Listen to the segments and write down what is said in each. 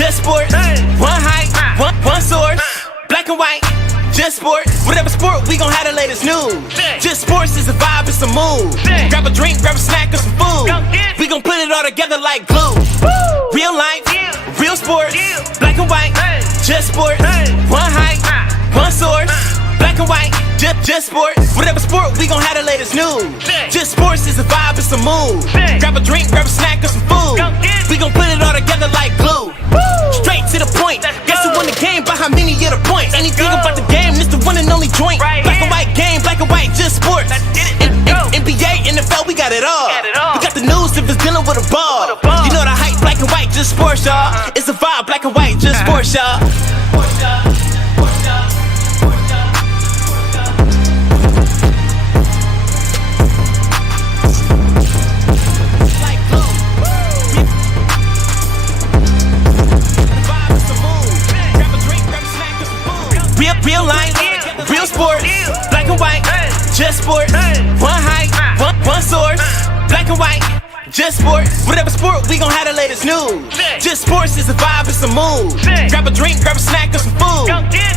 just sports. One height, one source. Black and white, just sports. Whatever sport, we gon' have the latest news. Just sports is a vibe, it's a mood. Grab a drink, grab a snack, or some food. We gon' put it all together like glue. Real life, real sports. Black and white, just sports. One height, one source. Black and white, just sports. Whatever sport, we gon' have the latest news. Just sports is a vibe, it's a mood. Grab a drink, grab a snack, or some food. We gon' put it all together like glue. Straight to the point. Guess who won the game by how many of the points? Anything about the game, it's the one and only joint. Black and white game, black and white, just sports. NBA, NFL, we got it all. We got the news if it's dealing with a ball. You know the hype, black and white, just sports, y'all. It's a vibe, black and white, just sports, y'all. Real life, real sports, black and white, just sports. One height, one source, black and white, just sports. Whatever sport, we gon' have the latest news. Just sports is a vibe, it's a mood. Grab a drink, grab a snack, or some food.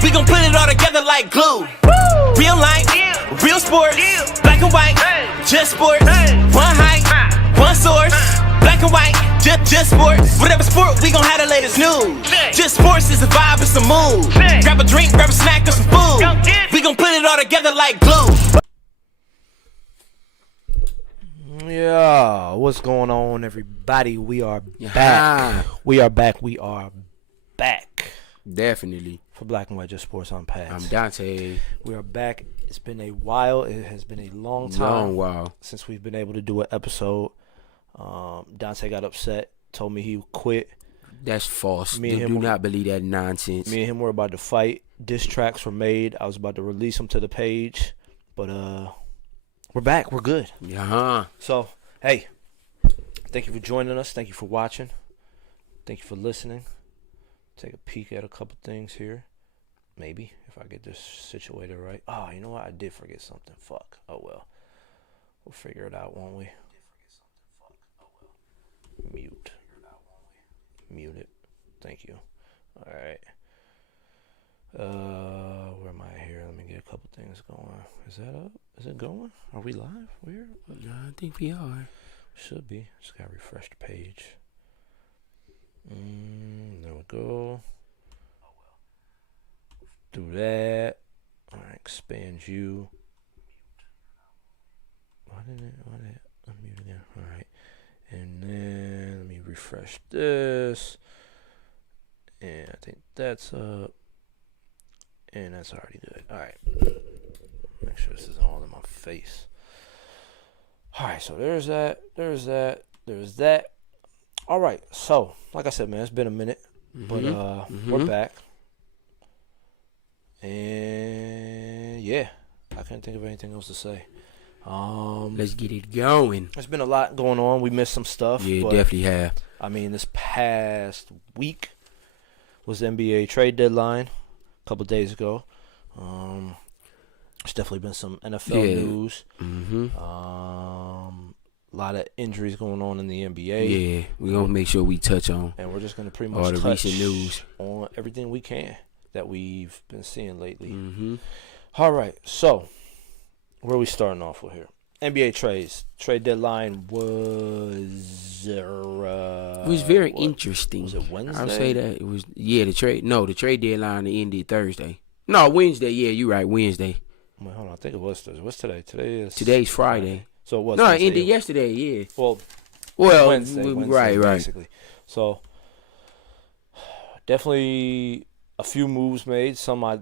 We gon' put it all together like glue. Real life, real sports, black and white, just sports. One height, one source, black and white, just sports. Whatever sport, we gon' have the latest news. Just sports is a vibe, it's a mood. Grab a drink, grab a snack, or some food. We gon' put it all together like glue. Yeah, what's going on, everybody? We are back. We are back. Definitely. For Black and White Just Sports on Pads. I'm Dante. We are back. It's been a while. It has been a long time since we've been able to do an episode. Dante got upset, told me he would quit. That's false. Do not believe that nonsense. Me and him were about to fight. Diss tracks were made. I was about to release them to the page. But we're back. We're good. Yeah. So, hey, thank you for joining us. Thank you for watching. Thank you for listening. Take a peek at a couple things here. Maybe, if I get this situated right. Oh, you know what? I did forget something. Fuck. Oh, well. We'll figure it out, won't we? Mute. Mute it. Thank you. All right. Where am I here? Let me get a couple things going. Is that up? Is it going? Are we live? Where? No, I think we are. Should be. Just gotta refresh the page. There we go. Do that. All right. Expand you. Why did it unmute again? All right. And then let me refresh this. And I think that's up. And that's already good. Alright. Make sure this is all in my face. Alright, so there's that. Alright, so like I said, man, it's been a minute. But we're back. And yeah, I can't think of anything else to say. Let's get it going. There's been a lot going on. We missed some stuff. Yeah, definitely have. I mean, this past week was the NBA trade deadline a couple days ago. There's definitely been some NFL news. A lot of injuries going on in the NBA. Yeah, we're going to make sure we touch on. And we're just going to pretty much all the touch recent news on everything we can that we've been seeing lately. All right, so where are we starting off with here? NBA trades. Trade deadline was it was very interesting. Was it Wednesday? I'll say that it was. Yeah, the trade deadline ended Thursday. No, Wednesday. Yeah, you're right. Wednesday. Wait, hold on. I think it was Thursday. What's today? Today's Friday. So it was. No, Wednesday. it ended yesterday. Yeah. Well, Wednesday, right, basically. So definitely a few moves made. Some I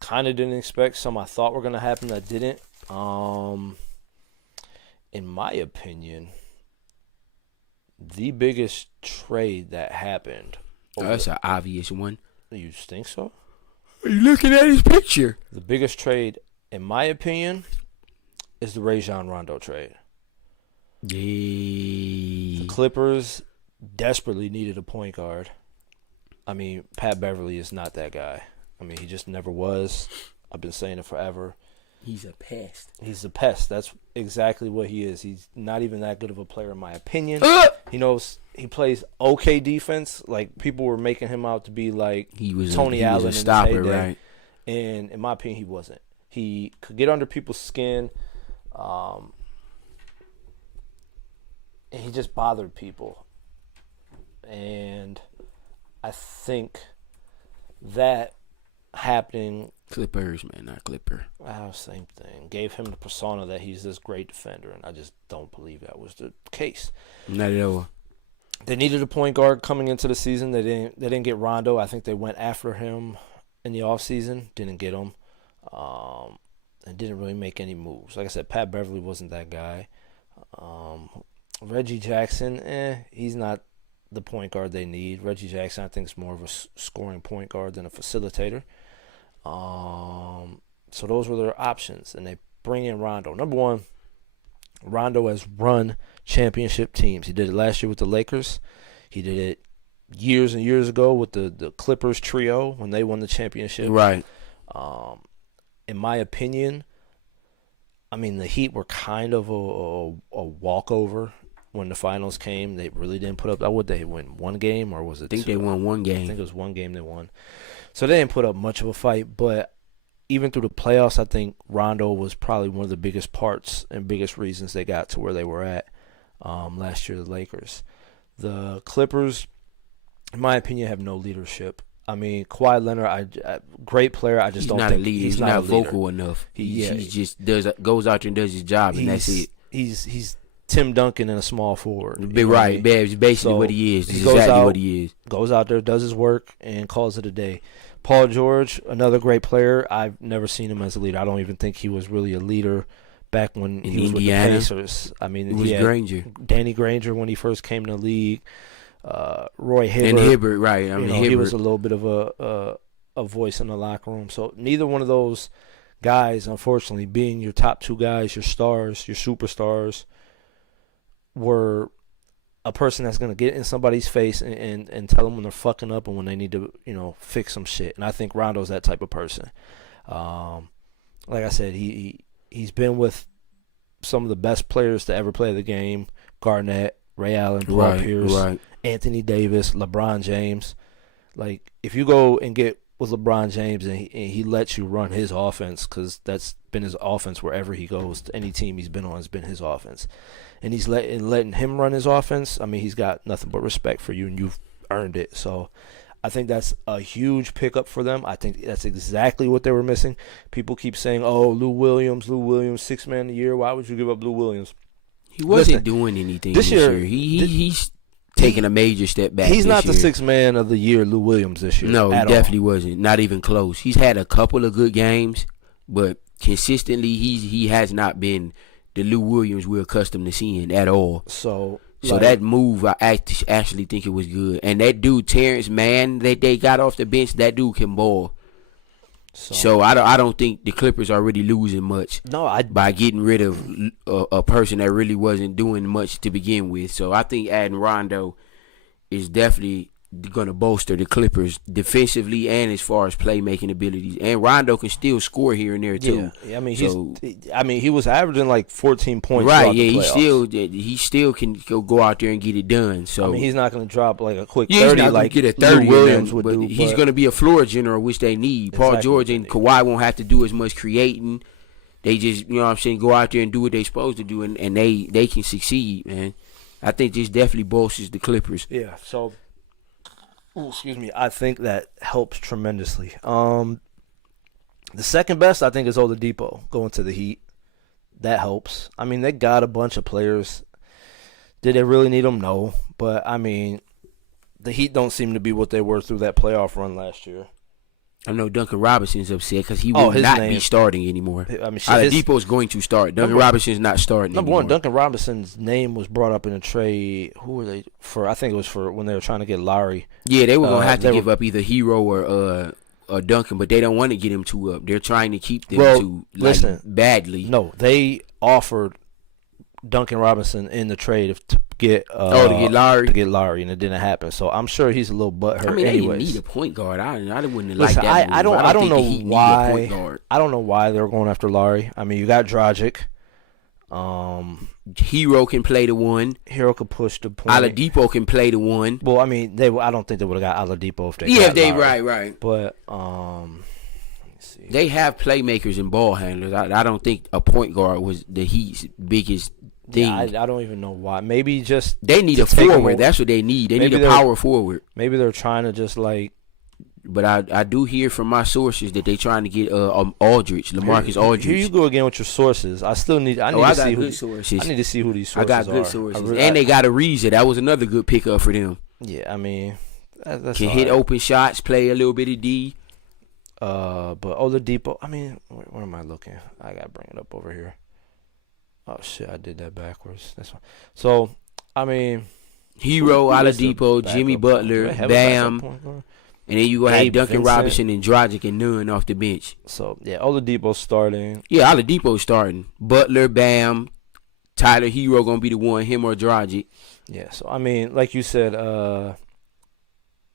kind of didn't expect. Some I thought were gonna happen that didn't. In my opinion, the biggest trade that happened. That's an obvious one. You think so? Are you looking at his picture? The biggest trade, in my opinion, is the Rajon Rondo trade. Yeah. The Clippers desperately needed a point guard. I mean, Pat Beverly is not that guy. I mean, he just never was. I've been saying it forever. He's a pest. He's a pest. That's exactly what he is. He's not even that good of a player, in my opinion. He plays okay defense. Like, people were making him out to be like He was Tony Allen a in his stopper, heyday. right? And in my opinion, he wasn't. He could get under people's skin. And he just bothered people. And I think that happening. Clippers, man, not Clipper. Same thing. Gave him the persona that he's this great defender, and I just don't believe that was the case. Not at all. They needed a point guard coming into the season. They didn't get Rondo. I think they went after him in the offseason. Didn't get him. And didn't really make any moves. Like I said, Pat Beverly wasn't that guy. Reggie Jackson, he's not the point guard they need. Reggie Jackson, I think, is more of a scoring point guard than a facilitator. So those were their options, and they bring in Rondo. Number one, Rondo has run championship teams. He did it last year with the Lakers. He did it years and years ago with the Clippers trio when they won the championship. Right. In my opinion, I mean, the Heat were kind of a walkover when the finals came. They really didn't put up. Would they win one game, or was it? I think two? they won one game. I think it was one game they won. So they didn't put up much of a fight. But even through the playoffs, I think Rondo was probably one of the biggest parts and biggest reasons they got to where they were at last year. The Lakers, the Clippers, in my opinion, have no leadership. I mean, Kawhi Leonard, great player. I just don't think he's not vocal enough. He just goes out there and does his job, and that's it. He's Tim Duncan in a small forward. Right, it's basically what he is. It's exactly what he is. Goes out there, does his work, and calls it a day. Paul George, another great player. I've never seen him as a leader. I don't even think he was really a leader back when he was Indiana, with the Pacers. I mean, it was Granger. Danny Granger when he first came to the league. Roy Hibbert. And Hibbert, right. He was a little bit of a voice in the locker room. So neither one of those guys, unfortunately, being your top two guys, your stars, your superstars, were a person that's going to get in somebody's face and tell them when they're fucking up and when they need to, fix some shit. And I think Rondo's that type of person. Like I said, he's been with some of the best players to ever play the game: Garnett, Ray Allen, Paul Pierce, Anthony Davis, LeBron James. Like, if you go and get with LeBron James and he lets you run his offense, because that's been his offense wherever he goes, any team he's been on has been his offense, and he's letting him run his offense, I mean, he's got nothing but respect for you, and you've earned it. So I think that's a huge pickup for them. I think that's exactly what they were missing. People keep saying, oh, Lou Williams, sixth man of the year. Why would you give up Lou Williams? He wasn't doing anything this year. He's taking a major step back. He's not the sixth man of the year, Lou Williams, this year. No, he definitely wasn't. Not even close. He's had a couple of good games, but consistently he has not been the Lou Williams we're accustomed to seeing at all. So that move, I actually think it was good. And that dude Terrence Mann that they got off the bench, that dude can ball. So I don't think the Clippers are really losing much by getting rid of a person that really wasn't doing much to begin with. So I think adding Rondo is definitely going to bolster the Clippers defensively and as far as playmaking abilities. And Rondo can still score here and there too. Yeah. I mean, he was averaging like 14 points. Right. Yeah. He still can go out there and get it done. So I mean, he's not going to drop like a quick 30. He's not like get a 30 Williams would but do. He's going to be a floor general, which they need. Paul George and Kawhi won't have to do as much creating. They just, go out there and do what they're supposed to do, and they can succeed, man. I think this definitely bolsters the Clippers. Yeah. So. Excuse me. I think that helps tremendously. The second best, I think, is Oladipo going to the Heat. That helps. I mean, they got a bunch of players. Did they really need them? No. But, I mean, the Heat don't seem to be what they were through that playoff run last year. I know Duncan Robinson's upset because he will not be starting anymore. I mean, Oladipo's going to start. Duncan Robinson's not starting Number anymore. one, Duncan Robinson's name was brought up in a trade. Who were they for? I think it was for when they were trying to get Lowry. Yeah, they were going to have to give up either Hero or Duncan, but they don't want to get him two up. They're trying to keep them badly. No, they offered Duncan Robinson in the trade to get Lowry, and it didn't happen. So I'm sure he's a little butthurt. I mean, they anyways. didn't need a point guard. I wouldn't like that. I don't know why. I don't know why they were going after Lowry. I mean, you got Dragic. Hero can play the one. Hero could push the point. Oladipo can play the one. Well, I mean, I don't think they would have got Oladipo if they. Yeah, got they Lowry. right. But let me see. They have playmakers and ball handlers. I don't think a point guard was the Heat's biggest thing. Yeah, I don't even know why. Maybe just they need a forward. That's what they need. They need a power forward. Maybe they're trying to just like. But I do hear from my sources that they trying to get Aldridge, LaMarcus Aldridge. Here you go again with your sources. I need to see who sources. I need to see who these sources are. I got good sources. And they got Ariza. That was another good pickup for them. Yeah, I mean, that's can hit open shots, play a little bit of D. But Oladipo, I mean, where am I looking? I gotta bring it up over here. Oh shit, I did that backwards. That's fine. So, I mean, Hero, Oladipo, Jimmy Butler, Bam. And then you gonna have Duncan Robinson and Dragic and Nunn off the bench. So yeah, Oladipo starting. Yeah, Oladipo starting. Butler, Bam, Tyler Hero gonna be the one, him or Dragic. Yeah, so I mean, like you said,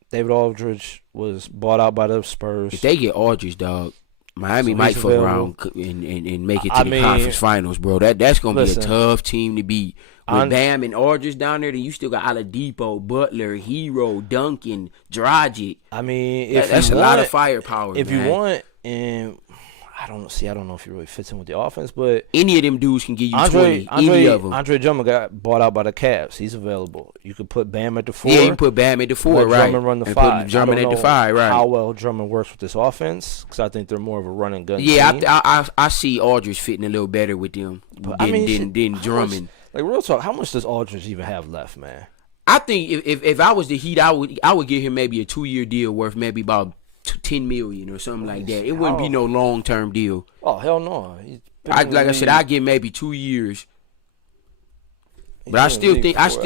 David Aldridge was bought out by the Spurs. If they get Aldridge, dog, Miami might fuck around and make it to the conference finals, bro. That's gonna be a tough team to beat. With Bam and Aldridge down there, then you still got Oladipo, Butler, Hero, Duncan, Dragic. I mean, that's a lot of firepower. If you want, and I don't know if he really fits in with the offense, but any of them dudes can give you 20. Any of them. Andre Drummond got bought out by the Cavs. He's available. You could put Bam at the 4. Yeah, you can put Bam at the 4, right? Drummond run the 5. Put Drummond at the 5, right? How well Drummond works with this offense, because I think they're more of a run and gun team. Yeah, I see Aldridge fitting a little better with them than Drummond. Like, real talk, how much does Aldridge even have left, man? I think if I was the Heat, I would give him maybe a 2-year deal worth maybe about $10 million or something like that. It wouldn't be no long-term deal. Oh, hell no. Like I said, I'd give maybe 2 years. But I still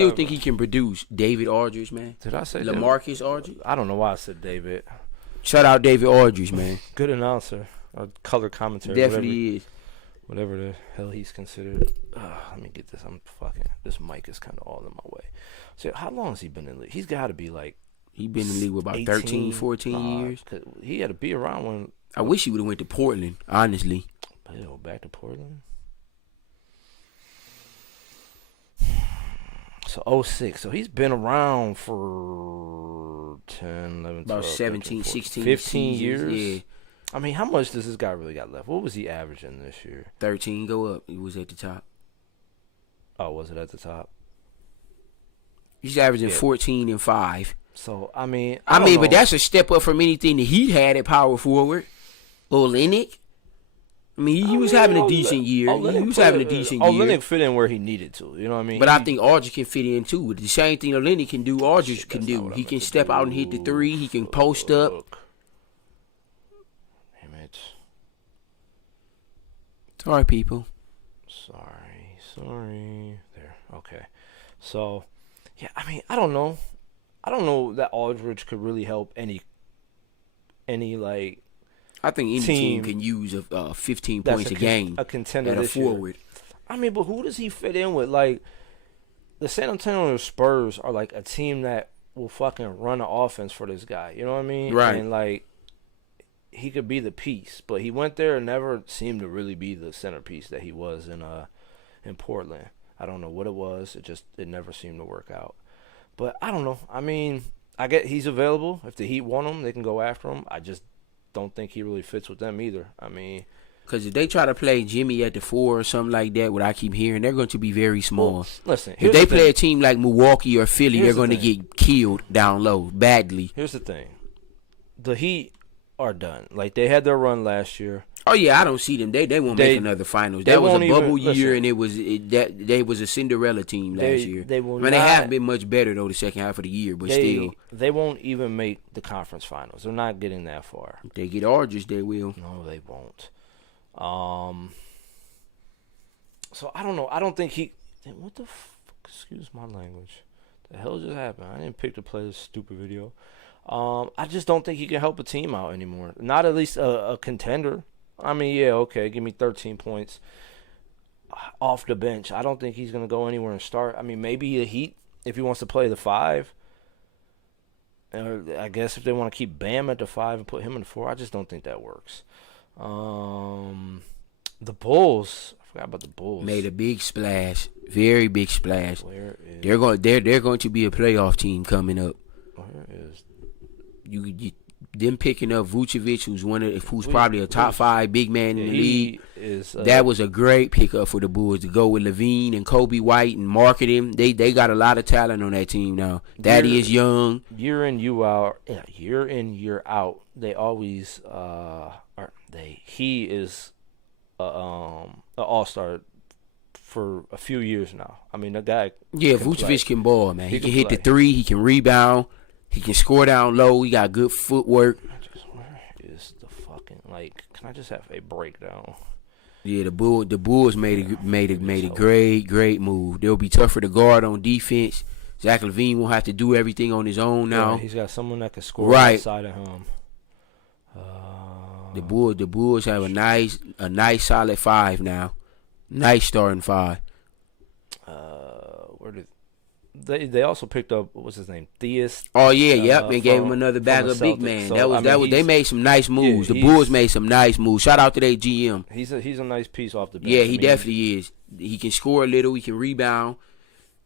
think he can produce. David Aldridge, man. Did I say LaMarcus Aldridge? I don't know why I said David. Shout out David Aldridge, man. Good announcer. Or color commentary. Definitely is. Whatever the hell he's considered. Let me get this. This mic is kind of all in my way. So how long has he been in the league? He's got to be like. He been in the league for about 13, 14 years. He had to be around when. I wish he would have went to Portland, honestly. Back to Portland. So 06. So he's been around for 10, 11, 12, about 17, 13, 16, 15 years. Yeah. I mean, how much does this guy really got left? What was he averaging this year? 13 go up. He was at the top. Oh, was it at the top? He's averaging 14 and 5. So, I mean, but that's a step up from anything that he had at power forward. Olynyk. I mean, he was having a decent year. He was having a decent year. Olynyk fit in where he needed to. You know what I mean? But I think Aldridge can fit in, too. The same thing Olynyk can do, Aldridge can do. He can step out and hit the 3. He can post up. Sorry, people. Sorry. There. Okay. So, yeah, I mean, I don't know. I don't know that Aldridge could really help any like. I think any team can use 15 points a game. A contender and a forward. I mean, but who does he fit in with? Like, the San Antonio Spurs are like a team that will fucking run an offense for this guy. You know what I mean? Right. And like, he could be the piece, but he went there and never seemed to really be the centerpiece that he was in Portland. I don't know what it was. It never seemed to work out. But I don't know. I mean, I get he's available. If the Heat want him, they can go after him. I just don't think he really fits with them either. I mean, because if they try to play Jimmy at the 4 or something like that, what I keep hearing, they're going to be very small. Well, listen, if they play a team like Milwaukee or Philly, they're going to get killed down low badly. Here's the thing. The Heat are done. Like, they had their run last year. Oh yeah, I don't see them. They won't make another finals. That was a bubble year, and they was a Cinderella team last year. They have been much better though the second half of the year, but still, they won't even make the conference finals. They're not getting that far. If they get Aldridge, they will. No, they won't. So I don't know. I don't think he. What the fuck? Excuse my language. The hell just happened? I didn't pick to play this stupid video. I just don't think he can help a team out anymore. Not at least a contender. I mean, yeah, okay, give me 13 points off the bench. I don't think he's going to go anywhere and start. I mean, maybe the Heat, if he wants to play the 5. Or I guess if they want to keep Bam at the 5 and put him in the 4, I just don't think that works. The Bulls. I forgot about the Bulls. Made a big splash, very big splash. Where is They're going to be a playoff team coming up. Where is you them picking up Vucevic, who's probably a top 5 big man in the league. That was a great pickup for the Bulls to go with Levine and Kobe White and market him. They got a lot of talent on that team now. Thaddeus Young. Year in, year out. They always he is an all-star for a few years now. I mean, the guy. Yeah, Vucevic can ball, man. He can hit play. the 3. He can rebound. He can score down low. He got good footwork. Where is the fucking can I just have a breakdown? Yeah, the Bulls made a great move. They'll be tougher to guard on defense. Zach LaVine won't have to do everything on his own now. Yeah, he's got someone that can score outside of him. The Bulls have a nice solid 5 now. Nice starting 5. Where did they also picked up, what was his name, Theus? Oh yeah, yep, and gave him another backup big man. So, they made some nice moves. The Bulls made some nice moves. Shout out to their GM. He's a nice piece off the bench. Yeah, he definitely is. He can score a little. He can rebound.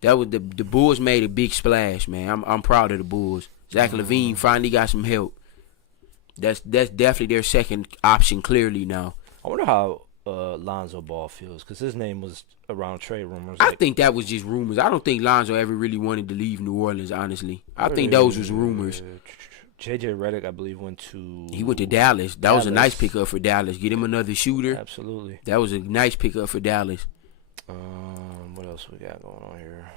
That was the Bulls made a big splash, man. I'm proud of the Bulls. Zach LaVine finally got some help. That's definitely their second option clearly now. I wonder how Lonzo Ball feels, because his name was around trade rumors. I think that was just rumors. I don't think Lonzo ever really wanted to leave New Orleans, honestly. I think those was rumors. JJ Redick, I believe, went to Dallas. That was a nice pickup for Dallas. Get him another shooter. Absolutely. That was a nice pickup for Dallas. What else we got going on here?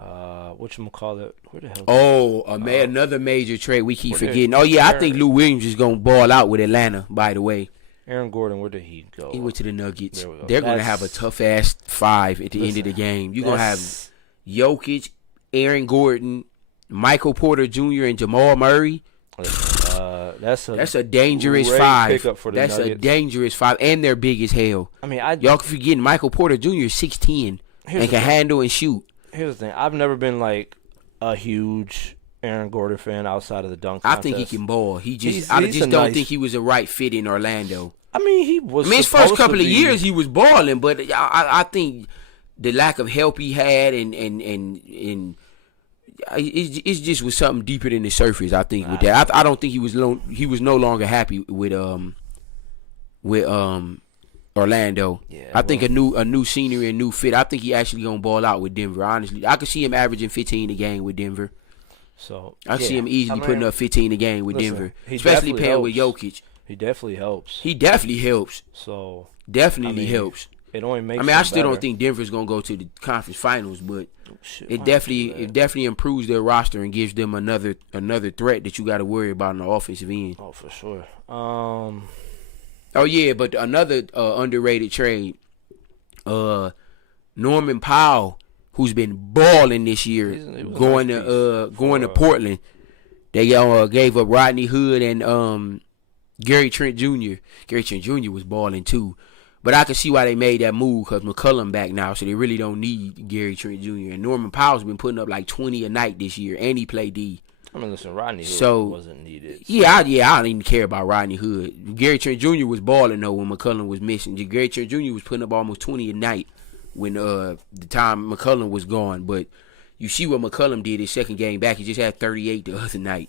Whatchamacallit? Where the hell? Oh, another major trade we keep forgetting. I think Lou Williams is going to ball out with Atlanta, by the way. Aaron Gordon, where did he go? He went to the Nuggets. They're going to have a tough-ass 5 at the end of the game. You're going to have Jokic, Aaron Gordon, Michael Porter Jr., and Jamal Murray. That's a dangerous 5. Pickup for the That's Nuggets. A dangerous 5, and they're big as hell. I mean, y'all can forget Michael Porter Jr. is 6'10", and can handle and shoot. Here's the thing. I've never been like a huge Aaron Gordon fan outside of the dunk contest. I think he can ball. I just don't think he was a right fit in Orlando. I mean, he was. His first couple of years he was balling, but I think the lack of help he had and it just was something deeper than the surface. I think with that, I don't think he was no longer happy with Orlando. Yeah, I think a new scenery, a new fit. I think he actually gonna ball out with Denver. Honestly, I could see him averaging 15 a game with Denver. So I see him easily putting up 15 a game with Denver, especially playing with Jokic. He definitely helps. So definitely helps. It only makes. I still don't think Denver's gonna go to the conference finals, but it definitely improves their roster and gives them another threat that you got to worry about on the offensive end. Oh, for sure. Oh yeah, but another underrated trade, Norman Powell, who's been balling this year, going to Portland. They gave up Rodney Hood and Gary Trent Jr. Gary Trent Jr. was balling too, but I can see why they made that move because McCollum back now, so they really don't need Gary Trent Jr. And Norman Powell's been putting up like 20 a night this year, and he played D. I mean, listen, Rodney Hood wasn't needed. So. Yeah, I don't even care about Rodney Hood. Gary Trent Jr. was balling though when McCollum was missing. Gary Trent Jr. was putting up almost 20 a night when the time McCollum was gone. But you see what McCollum did his second game back. He just had 38 the other night.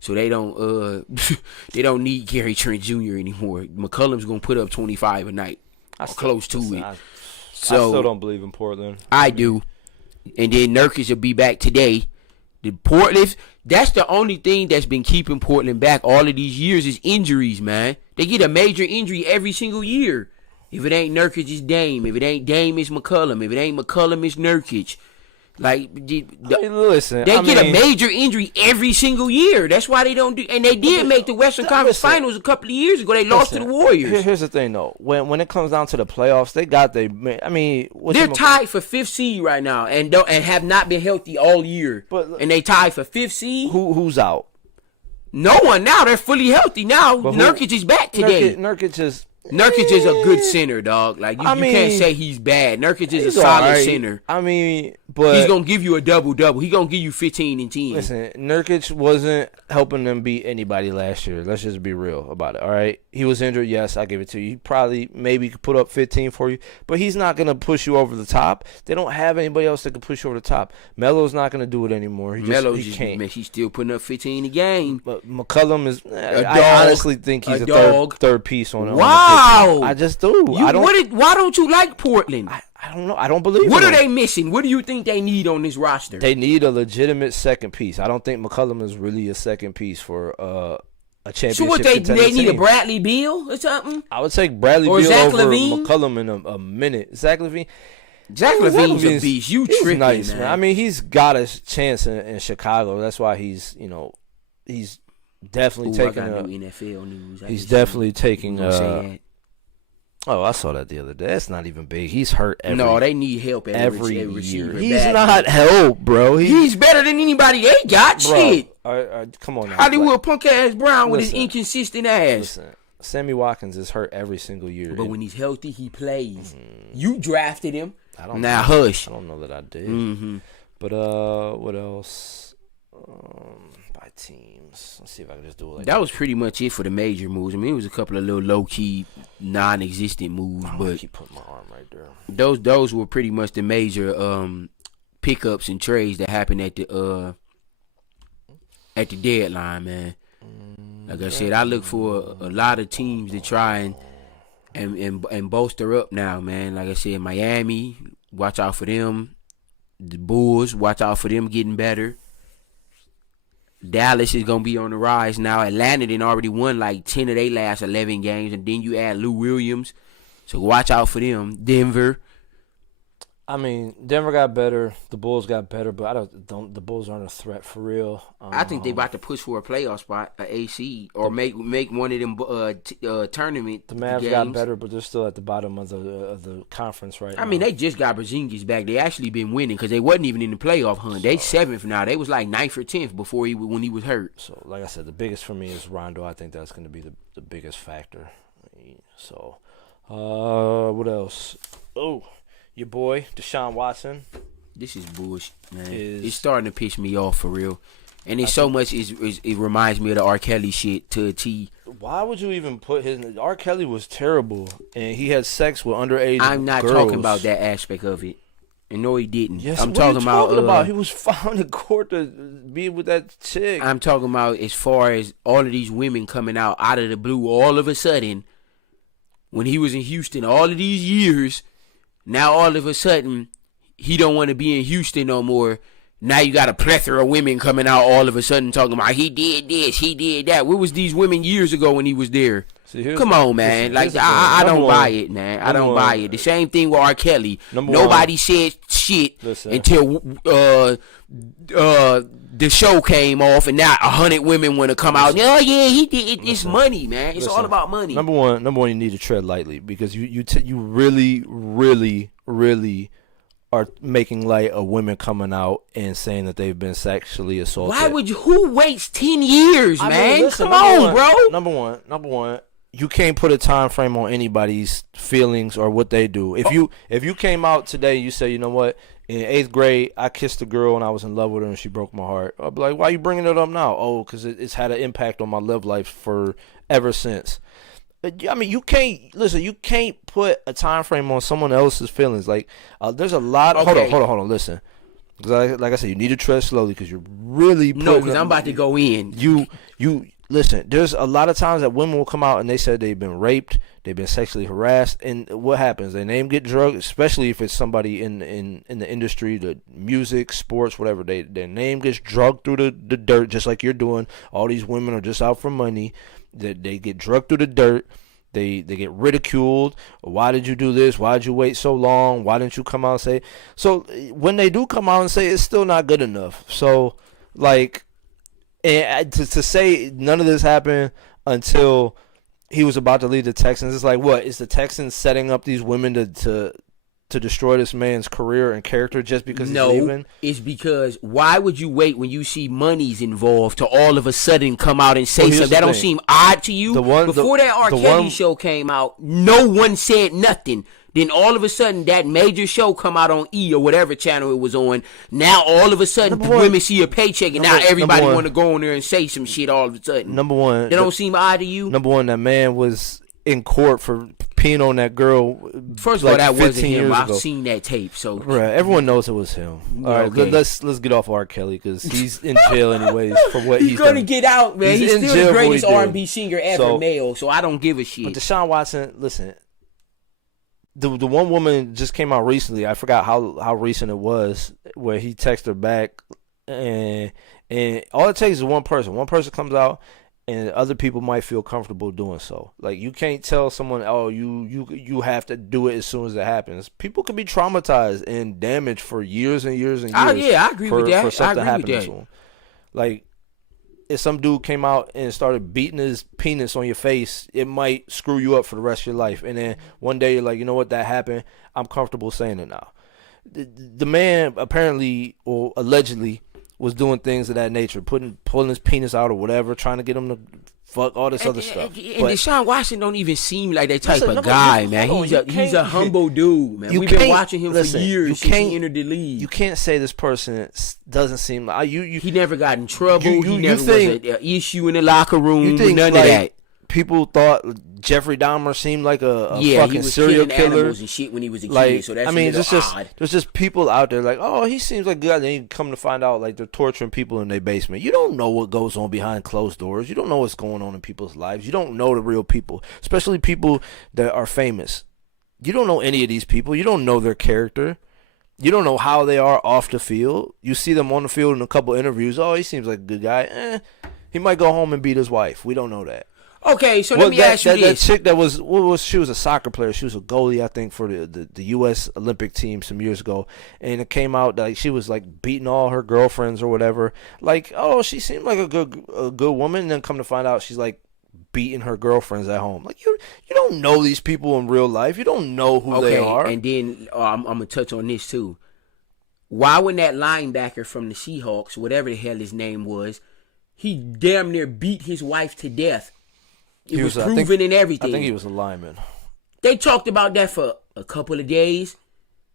So they don't need Gary Trent Jr. anymore. McCollum's gonna put up 25 a night, close to it. I still don't believe in Portland. I do. And then Nurkic will be back today. The Portland, that's the only thing that's been keeping Portland back all of these years is injuries, man. They get a major injury every single year. If it ain't Nurkic, it's Dame. If it ain't Dame, it's McCollum. If it ain't McCollum, it's Nurkic. Like, listen, they get a major injury every single year. That's why they don't do. And they did make the Western Conference Finals a couple of years ago. They lost to the Warriors. Here's the thing, though. When it comes down to the playoffs, they got their. I mean, they're tied for 5th seed right now, and have not been healthy all year. And they tied for 5th seed. Who's out? No one now. They're fully healthy now. Nurkic is back today. Nurkic is. Nurkic is a good center, dog. Like you can't say he's bad. Nurkic is a solid center. I mean, but he's gonna give you a double. He's gonna give you 15 and 10. Listen, Nurkic wasn't helping them beat anybody last year. Let's just be real about it. All right, he was injured. Yes, I give it to you. He probably maybe could put up 15 for you, but he's not gonna push you over the top. They don't have anybody else that can push you over the top. Melo's not gonna do it anymore. He can't. Man, he's still putting up 15 a game. But McCollum is. I honestly think he's a third piece on it. Wow, I just do. Why don't you like Portland? I don't know. I don't believe. What are they missing? What do you think they need on this roster? They need a legitimate second piece. I don't think McCollum is really a second piece for a championship. So what they need a Bradley Beal or something? I would take Bradley Beal over McCollum in a minute. Zach LaVine a beast. You tripping, nice, man. I mean, he's got a chance in Chicago. That's why he's definitely taking. I got new NFL news. He's definitely taking. Oh, I saw that the other day. That's not even big. He's hurt No, they need help every year. He's not help, bro. He's better than anybody they got. Bro, shit. Come on now. Hollywood punk-ass Brown with his inconsistent ass. Listen, Sammy Watkins is hurt every single year. But when he's healthy, he plays. You drafted him. Hush. I don't know that I did. Mm-hmm. But what else? By teams. Let's see if I can just do it like that. That was pretty much it for the major moves. I mean, it was a couple of little low-key, non-existent moves, but I keep putting my arm right there. Those were pretty much the major pickups and trades that happened at the deadline, man. Like I said, I look for a lot of teams to try and bolster up now, man. Like I said, Miami, watch out for them. The Bulls, watch out for them getting better. Dallas is going to be on the rise now. Atlanta done already won like 10 of their last 11 games, and then you add Lou Williams. So watch out for them. Denver. I mean, Denver got better. The Bulls got better, but the Bulls aren't a threat for real. I think they about to push for a playoff spot, an AC, or make one of them tournament. The Mavs got better, but they're still at the bottom of the conference right now. I mean, they just got Porzingis back. They actually been winning because they wasn't even in the playoff hunt. They 7th now. They was like 9th or 10th before when he was hurt. So, like I said, the biggest for me is Rondo. I think that's going to be the biggest factor. So, what else? Oh. Your boy, Deshaun Watson. This is bullshit, man. It's starting to piss me off for real. And it's so much, it reminds me of the R. Kelly shit to a T. Why would you even put his... R. Kelly was terrible, and he had sex with underage I'm not girls. talking about that aspect of it. And no, he didn't. Yes, I'm talking about... He was found in court to be with that chick. I'm talking about as far as all of these women coming out of the blue all of a sudden. When he was in Houston all of these years... Now all of a sudden, he don't want to be in Houston no more. Now you got a plethora of women coming out all of a sudden talking about he did this, he did that. Where was these women years ago when he was there? Come on, man. I don't buy it, man. I don't buy it. The same thing with R. Kelly. Nobody said shit until the show came off, and now 100 women want to come out. Oh yeah, he did. It's money, man. It's all about money. Number one, you need to tread lightly because you really, really, really are making light of women coming out and saying that they've been sexually assaulted. Why would you? Who waits 10 years, man? Come on, bro. Number one. You can't put a time frame on anybody's feelings or what they do. If you came out today, you say, you know what, in 8th grade, I kissed a girl and I was in love with her and she broke my heart. I'd be like, why are you bringing it up now? Oh, because it's had an impact on my love life for ever since. I mean, you can't put a time frame on someone else's feelings. Like, there's a lot. Okay. Hold on. Listen. Because like I said, you need to tread slowly because you're really because I'm about to go in. You listen. There's a lot of times that women will come out and they said they've been raped, they've been sexually harassed, and what happens? Their name get drugged, especially if it's somebody in the industry, the music, sports, whatever. Their name gets drugged through the dirt, just like you're doing. All these women are just out for money. They get drugged through the dirt. They get ridiculed. Why did you do this? Why did you wait so long? Why didn't you come out and say? So when they do come out and say, it's still not good enough. So like, and to say none of this happened until he was about to leave the Texans, it's like, what is the Texans setting up these women to to destroy this man's career and character just because he's leaving? No, it's because why would you wait when you see money's involved to all of a sudden come out and say something? That don't seem odd to you? Before that R. Kelly show came out, no one said nothing. Then all of a sudden, that major show come out on E or whatever channel it was on. Now all of a sudden, women see a paycheck, and now everybody want to go on there and say some shit all of a sudden. Number one, that don't seem odd to you? Number one, that man was in court for peeing on that girl. First of all, that wasn't him. I've seen that tape, so right, everyone knows it was him. All right, let's get off R. Kelly because he's in jail anyways for what he's gonna done. Get out, man. He's still the greatest R&B singer ever, male. So I don't give a shit. But Deshaun Watson, listen. The one woman just came out recently. I forgot how recent it was, where he texted her back, and all it takes is one person. One person comes out, and other people might feel comfortable doing so. Like, you can't tell someone, oh, you have to do it as soon as it happens. People could be traumatized and damaged for years and years and years. Oh yeah, I agree with that. For something happening to them. Like, if some dude came out and started beating his penis on your face, it might screw you up for the rest of your life. And then one day you're like, you know what, that happened. I'm comfortable saying it now. The man apparently or allegedly was doing things of that nature, pulling his penis out or whatever, trying to get him to fuck all this other stuff. And Deshaun Watson don't even seem like that type of guy, man. He's a humble dude, man. We've been watching him for years since he entered the league. You can't say this person doesn't seem like he never got in trouble. He never was an issue in the locker room. None of that. People thought Jeffrey Dahmer seemed like a fucking serial killer and shit when he was a kid. So that's odd. There's just people out there like, oh, he seems like a guy. Then you come to find out like they're torturing people in their basement. You don't know what goes on behind closed doors. You don't know what's going on in people's lives. You don't know the real people, especially people that are famous. You don't know any of these people. You don't know their character. You don't know how they are off the field. You see them on the field in a couple interviews. Oh, he seems like a good guy. He might go home and beat his wife. We don't know that. Okay, so let me ask you this. That chick that she was a soccer player. She was a goalie, I think, for the U.S. Olympic team some years ago. And it came out that she was like beating all her girlfriends or whatever. Like, oh, she seemed like a good woman. And then come to find out she's like beating her girlfriends at home. Like, you don't know these people in real life. You don't know who they are. And then I'm gonna touch on this too. Why when that linebacker from the Seahawks, whatever the hell his name was, he damn near beat his wife to death? It was proven and everything. I think he was a lineman. They talked about that for a couple of days.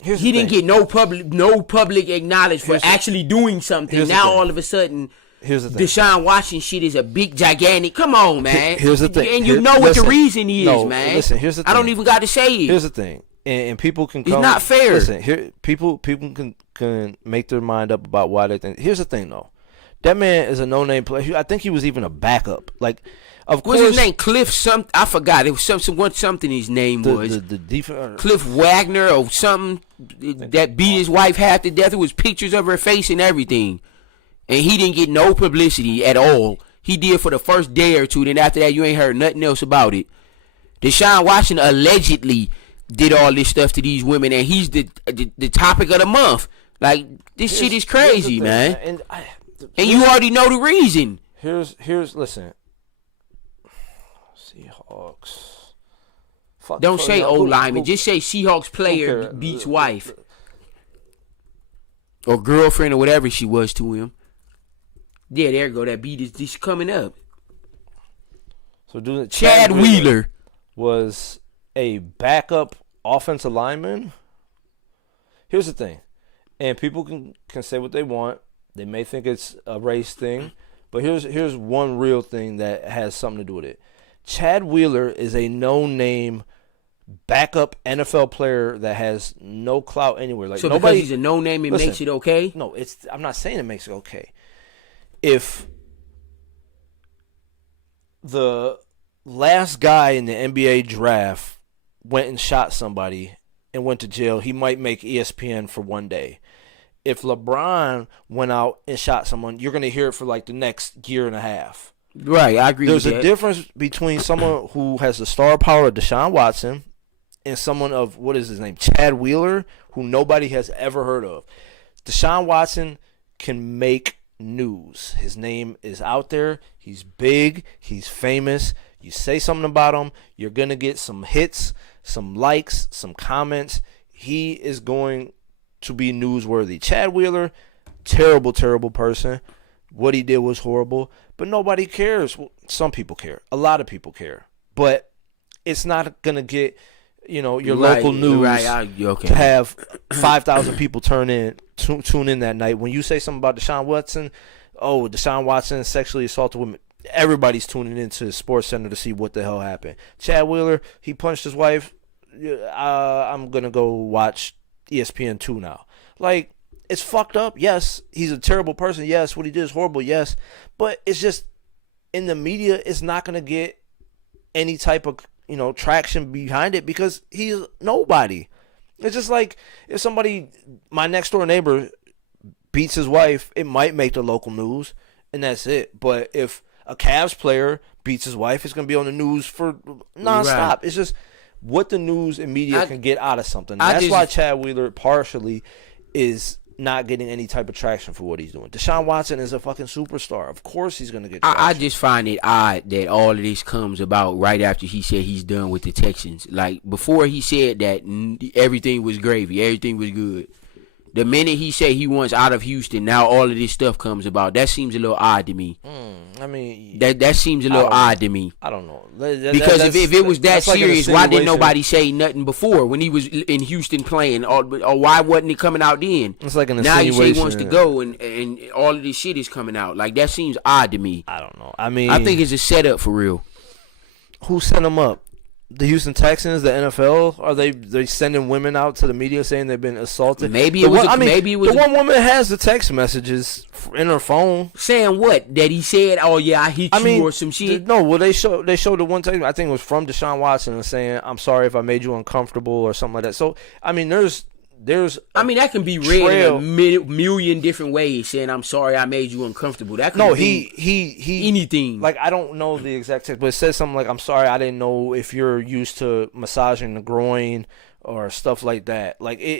He didn't get no public acknowledged for actually doing something. Now all of a sudden, Deshaun Watson shit is a big gigantic. Come on, man. Here's the thing, and you know what the reason is, man. Listen, here's the thing. I don't even got to say it. Here's the thing, and people can come. It's not fair. Listen, people can make their mind up about why they think. Here's the thing, though. That man is a no-name player. I think he was even a backup. Like. Of course, what's his name? Cliff something. I forgot. It was something his name was. The defense. Cliff Wagner or something that beat his wife half to death. It was pictures of her face and everything. And he didn't get no publicity at all. He did for the first day or two. Then after that, you ain't heard nothing else about it. Deshaun Watson allegedly did all this stuff to these women, and he's the topic of the month. Like, this shit is crazy, man. And you already know the reason. Listen. Seahawks. Don't say old lineman. Just say Seahawks player beats wife. Or girlfriend or whatever she was to him. Yeah, there you go. That beat is coming up. So Chad Wheeler was a backup offensive lineman. Here's the thing. And people can say what they want. They may think it's a race thing. But here's one real thing that has something to do with it. Chad Wheeler is a no-name backup NFL player that has no clout anywhere. Like, so because he's a no-name, it makes it okay? No, I'm not saying it makes it okay. If the last guy in the NBA draft went and shot somebody and went to jail, he might make ESPN for one day. If LeBron went out and shot someone, you're going to hear it for like the next year and a half. Right, I agree with that. There's a difference between someone who has the star power of Deshaun Watson and someone of, what is his name, Chad Wheeler, who nobody has ever heard of. Deshaun Watson can make news. His name is out there. He's big. He's famous. You say something about him, you're going to get some hits, some likes, some comments. he is going to be newsworthy. Chad Wheeler, terrible, terrible person. What he did was horrible, but nobody cares. Well, some people care. A lot of people care, but it's not gonna get your local news to have 5,000 people tune in that night. When you say something about Deshaun Watson, Deshaun Watson sexually assaulted women, everybody's tuning into the Sports Center to see what the hell happened. Chad Wheeler, he punched his wife. I'm gonna go watch ESPN 2 now. Like, it's fucked up. Yes, he's a terrible person. Yes, what he did is horrible. Yes, but it's just in the media, it's not gonna get any type of traction behind it because he's nobody. It's just like if my next door neighbor beats his wife, it might make the local news, and that's it. But if a Cavs player beats his wife, it's gonna be on the news for nonstop. Right. It's just what the news and media can get out of something. That's why Chad Wheeler partially is not getting any type of traction for what he's doing. Deshaun Watson is a fucking superstar. Of course he's going to get traction. I just find it odd that all of this comes about right after he said he's done with the Texans. Like, before he said that everything was gravy, everything was good. The minute he said he wants out of Houston, now all of this stuff comes about. That seems a little odd to me. That seems a little odd to me. I don't know. Because if it was that serious, why didn't nobody say nothing before when he was in Houston playing? Or why wasn't it coming out then? It's like an now insinuation. Now you say he wants to go and all of this shit is coming out. Like, that seems odd to me. I don't know. I think it's a setup for real. Who sent him up? The Houston Texans, the NFL, are they sending women out to the media saying they've been assaulted? Maybe it was. The one woman has the text messages in her phone saying what? That he said, "Oh yeah, I hit you" or some shit. No, well they showed the one text. I think it was from Deshaun Watson and saying, "I'm sorry if I made you uncomfortable" or something like that. So there's that can be read in a million different ways, saying I'm sorry I made you uncomfortable. That could he anything. Like, I don't know the exact text, but it says something like, I'm sorry I didn't know if you're used to massaging the groin or stuff like that. Like, it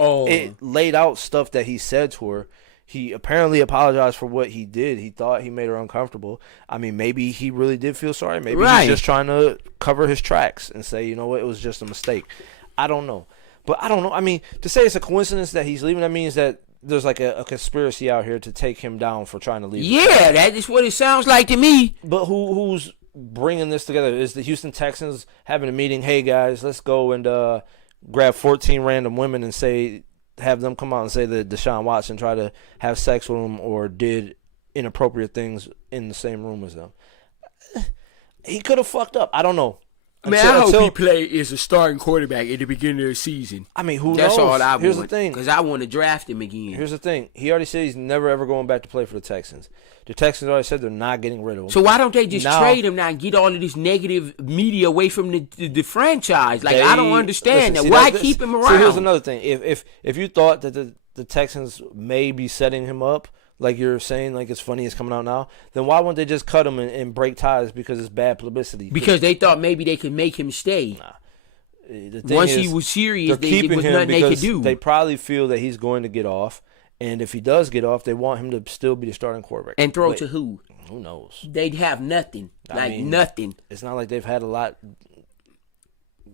laid out stuff that he said to her. He apparently apologized for what he did. He thought he made her uncomfortable. Maybe he really did feel sorry. Maybe he's just trying to cover his tracks and say, it was just a mistake. I don't know. But I don't know. To say it's a coincidence that he's leaving, that means that there's like a conspiracy out here to take him down for trying to leave. Yeah, that is what it sounds like to me. But who's bringing this together? Is the Houston Texans having a meeting? Hey, guys, let's go and grab 14 random women and have them come out and say that Deshaun Watson tried to have sex with them or did inappropriate things in the same room as them. He could have fucked up. I don't know. I hope he play as a starting quarterback at the beginning of the season. Who knows? That's all I want. Here's the thing. Because I want to draft him again. Here's the thing. He already said he's never, ever going back to play for the Texans. The Texans already said they're not getting rid of him. So why don't they just trade him now and get all of this negative media away from the franchise? Like, I don't understand that. Why keep him around? So here's another thing. If you thought that the Texans may be setting him up, like you're saying, like it's funny it's coming out now, then why wouldn't they just cut him and break ties because it's bad publicity? Because they thought maybe they could make him stay. Nah. Once he was serious, there was nothing they could do. They probably feel that he's going to get off, and if he does get off, they want him to still be the starting quarterback. And throw to who? Who knows? They'd have nothing. Nothing. It's not like they've had a lot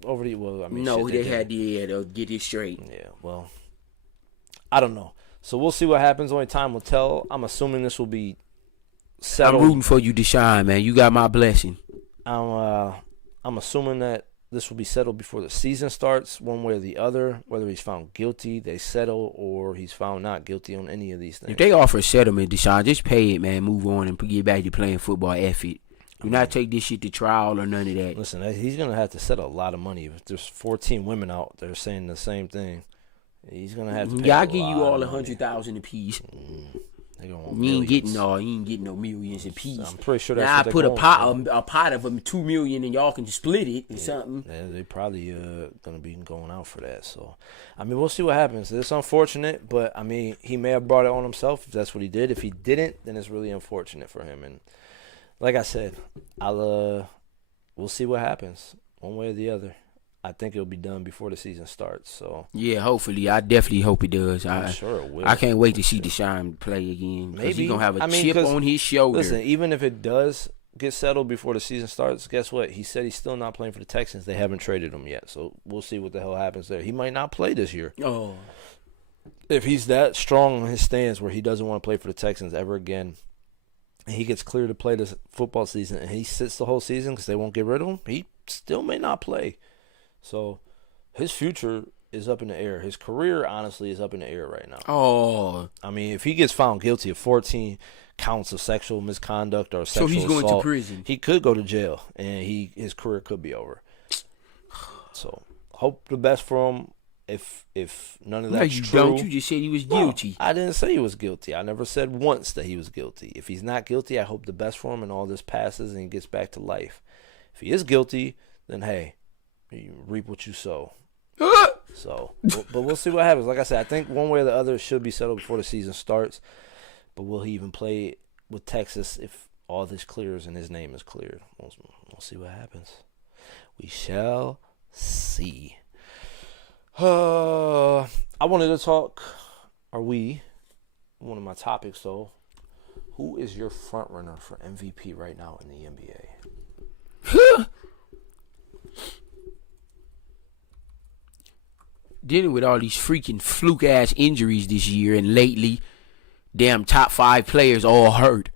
over the... they had to get it straight. Yeah, well, I don't know. So we'll see what happens. Only time will tell. I'm assuming this will be settled. I'm rooting for you, Deshaun, man. You got my blessing. I'm assuming that this will be settled before the season starts, one way or the other. Whether he's found guilty, they settle, or he's found not guilty on any of these things. If they offer a settlement, Deshaun, just pay it, man. Move on and get back to playing football. F it. Do not take this shit to trial or none of that. Listen, he's going to have to settle a lot of money. If there's 14 women out there saying the same thing, he's gonna have to pay I'll give you all $100,000 apiece. They gonna want you ain't getting no millions apiece. I'm pretty sure that's now what I put a pot of them $2 million and y'all can split it or something. Yeah, they probably gonna be going out for that. So, we'll see what happens. It's unfortunate, but he may have brought it on himself if that's what he did. If he didn't, then it's really unfortunate for him. And like I said, we'll see what happens one way or the other. I think it'll be done before the season starts. So yeah, hopefully. I definitely hope it does. I'm sure it will. I can't wait to see Deshaun play again. Maybe he's gonna have a chip on his shoulder. Listen, even if it does get settled before the season starts, guess what? He said he's still not playing for the Texans. They haven't traded him yet, so we'll see what the hell happens there. He might not play this year. Oh. If he's that strong on his stance where he doesn't want to play for the Texans ever again, and he gets cleared to play this football season, and he sits the whole season because they won't get rid of him, he still may not play. So his future is up in the air. His career, honestly, is up in the air right now. Oh. I mean, if he gets found guilty of 14 counts of sexual misconduct or sexual assault, so he's going to prison. He could go to jail, and his career could be over. So hope the best for him. If none of that's true. Don't. You just said he was guilty. No, I didn't say he was guilty. I never said once that he was guilty. If he's not guilty, I hope the best for him and all this passes and he gets back to life. If he is guilty, then hey, you reap what you sow. So, but we'll see what happens. Like I said, I think one way or the other it should be settled before the season starts. But will he even play with Texas if all this clears and his name is cleared? We'll see what happens. We shall see. I wanted to talk. One of my topics though? Who is your front runner for MVP right now in the NBA? Dealing with all these freaking fluke ass injuries this year and lately, damn top 5 players all hurt.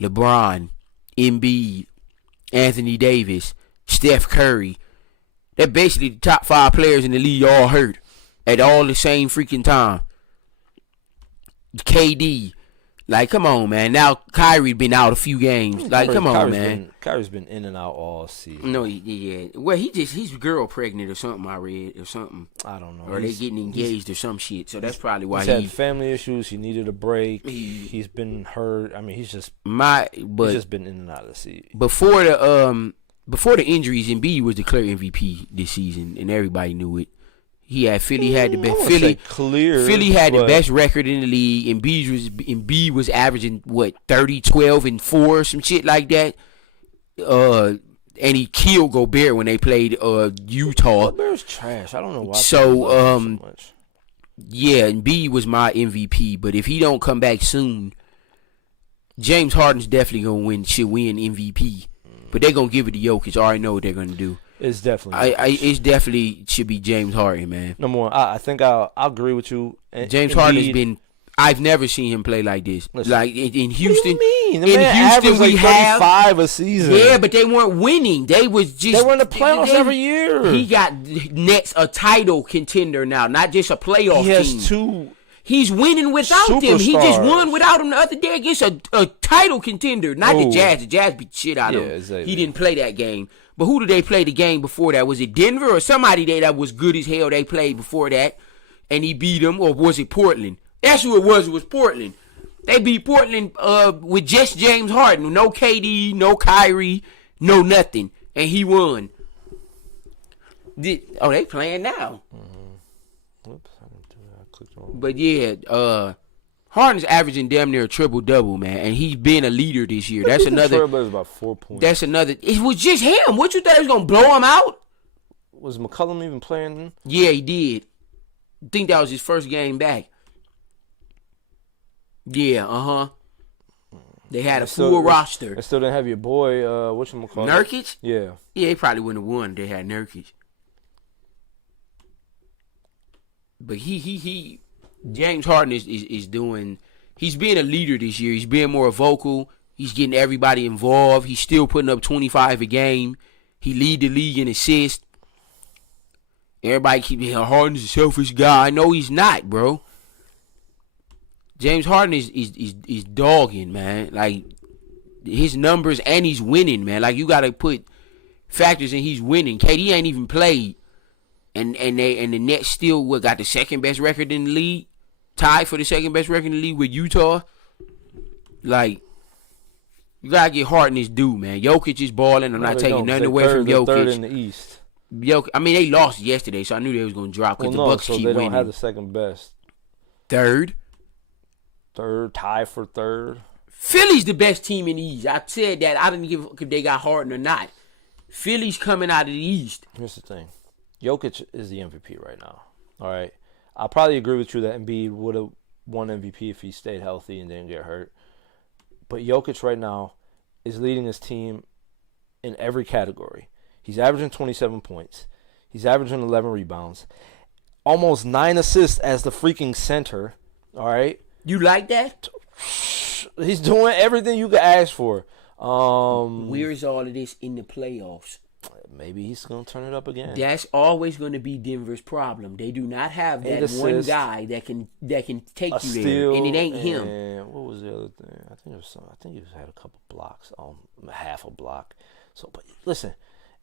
LeBron, Embiid, Anthony Davis, Steph Curry. They're basically the top 5 players in the league all hurt at all the same freaking time. KD. Like, come on, man. Now, Kyrie been out a few games. Like, come on, man. Kyrie's been in and out all season. No, yeah. Well, he's girl pregnant or something, I read, or something. I don't know. Or they getting engaged or some shit. So that's probably why he's had family issues. He needed a break. He's been hurt. I mean, he's just been in and out of the season. Before the injuries, Embiid was declared MVP this season, and everybody knew it. Philly had the best. Philly had the best record in the league. Embiid was averaging 30, 12, and 4, some shit like that. And he killed Gobert when they played Utah. Gobert's trash. I don't know why. So much. Yeah, Embiid was my MVP. But if he don't come back soon, James Harden's definitely should win MVP. But they're gonna give it to Jokic. I already know what they're gonna do. It's definitely. It's definitely should be James Harden, man. Number one, I think I'll agree with you. James Harden has been. I've never seen him play like this. Listen, like in Houston. What do you mean? In Houston, we have 35 a season. Yeah, but they weren't winning. They were in the playoffs every year. He got Nets a title contender now, not just a playoff team. He has 2. He's winning without them. He just won without them the other day against a title contender. Not the Jazz. The Jazz beat shit out of him. Exactly. He didn't play that game. But who did they play the game before that? Was it Denver or somebody that was good as hell they played before that? And he beat them? Or was it Portland? That's who it was. It was Portland. They beat Portland with just James Harden. No KD, no Kyrie, no nothing. And he won. They playing now. Mm-hmm. Whoops, I clicked on. But yeah, Harden's averaging damn near a triple-double, man, and he's been a leader this year. That's another. Trailblazers about 4 points. That's another. It was just him. What you thought he was gonna blow him out? Was McCollum even playing? Yeah, he did. I think that was his first game back. Yeah, They had a full roster. They still didn't have your boy. Whatchamacallit? Nurkic? Yeah. Yeah, he probably wouldn't have won if they had Nurkic. But he James Harden is doing. He's being a leader this year. He's being more vocal. He's getting everybody involved. He's still putting up 25 a game. He lead the league in assists. Everybody keep saying Harden's a selfish guy. No, he's not, bro. James Harden is dogging, man. Like his numbers, and he's winning, man. Like you gotta put factors in. He's winning. KD ain't even played, and the Nets still got the second best record in the league, tied for the second best record in the league with Utah. Like you gotta get Harden his due, man. Jokic is balling. I'm not taking nothing away from Jokic. Third in the East. I mean, they lost yesterday, so I knew they was gonna drop because the Bucks keep winning. They don't have the second best. Third, tie for third. Philly's the best team in the East. I said that. I didn't give if they got Harden or not. Philly's coming out of the East. Here's the thing. Jokic is the MVP right now. All right. I'll probably agree with you that Embiid would have won MVP if he stayed healthy and didn't get hurt. But Jokic right now is leading his team in every category. He's averaging 27 points. He's averaging 11 rebounds. Almost 9 assists as the freaking center. All right? You like that? He's doing everything you could ask for. Where's all of this in the playoffs? Maybe he's going to turn it up again. That's always going to be Denver's problem. They do not have that one guy that can take you there, and it ain't him. What was the other thing? I think he had a couple blocks, half a block. So, but listen,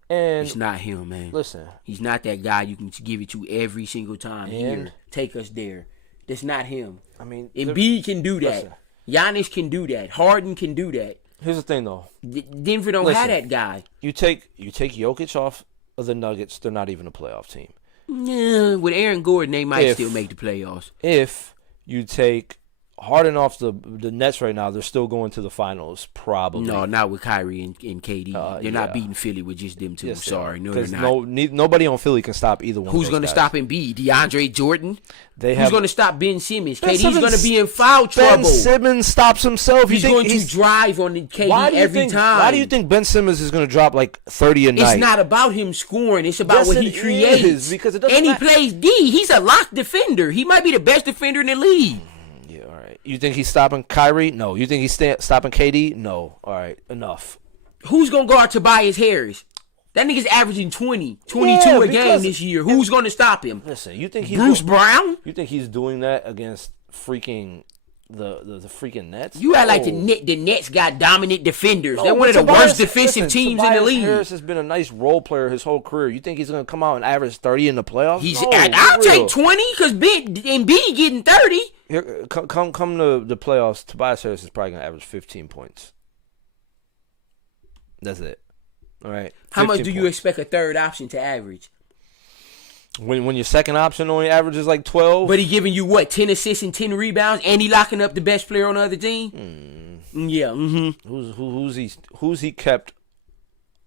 and it's not him, man. Listen, he's not that guy you can give it to every single time. Here, take us there. That's not him. I mean, Embiid can do that. Listen. Giannis can do that. Harden can do that. Here's the thing, though. Denver don't have that guy. You take Jokic off of the Nuggets, they're not even a playoff team. Yeah, with Aaron Gordon, they might still make the playoffs. If you take Harden off the Nets right now, they're still going to the finals, probably. No, not with Kyrie and KD. They're not beating Philly with just them two. Yes, sorry. No, they're not. Nobody on Philly can stop either one. Who's going to stop Embiid? DeAndre Jordan? Who's going to stop Ben Simmons? KD's going to be in foul trouble. Ben Simmons stops himself. He's going to drive on the KD every time. Why do you think Ben Simmons is going to drop like 30 a night? It's not about him scoring. It's about what he creates. Because he plays D. He's a lock defender. He might be the best defender in the league. You think he's stopping Kyrie? No. You think he's stopping KD? No. All right, enough. Who's going to guard Tobias Harris? That nigga's averaging 22 a game this year. Who's going to stop him? Listen, you think he's Bruce Brown? You think he's doing that against freaking the freaking Nets? You act like the Nets got dominant defenders. They're one of the worst defensive teams in the league. Harris has been a nice role player his whole career. You think he's going to come out and average 30 in the playoffs? I'll take 20 because Embiid getting 30. Here, come to the playoffs. Tobias Harris is probably going to average 15 points. That's it. All right. How much do you expect a third option to average? When your second option only averages like 12. But he giving you what, 10 assists and 10 rebounds, and he locking up the best player on the other team? Yeah. Mm-hmm. Who's he kept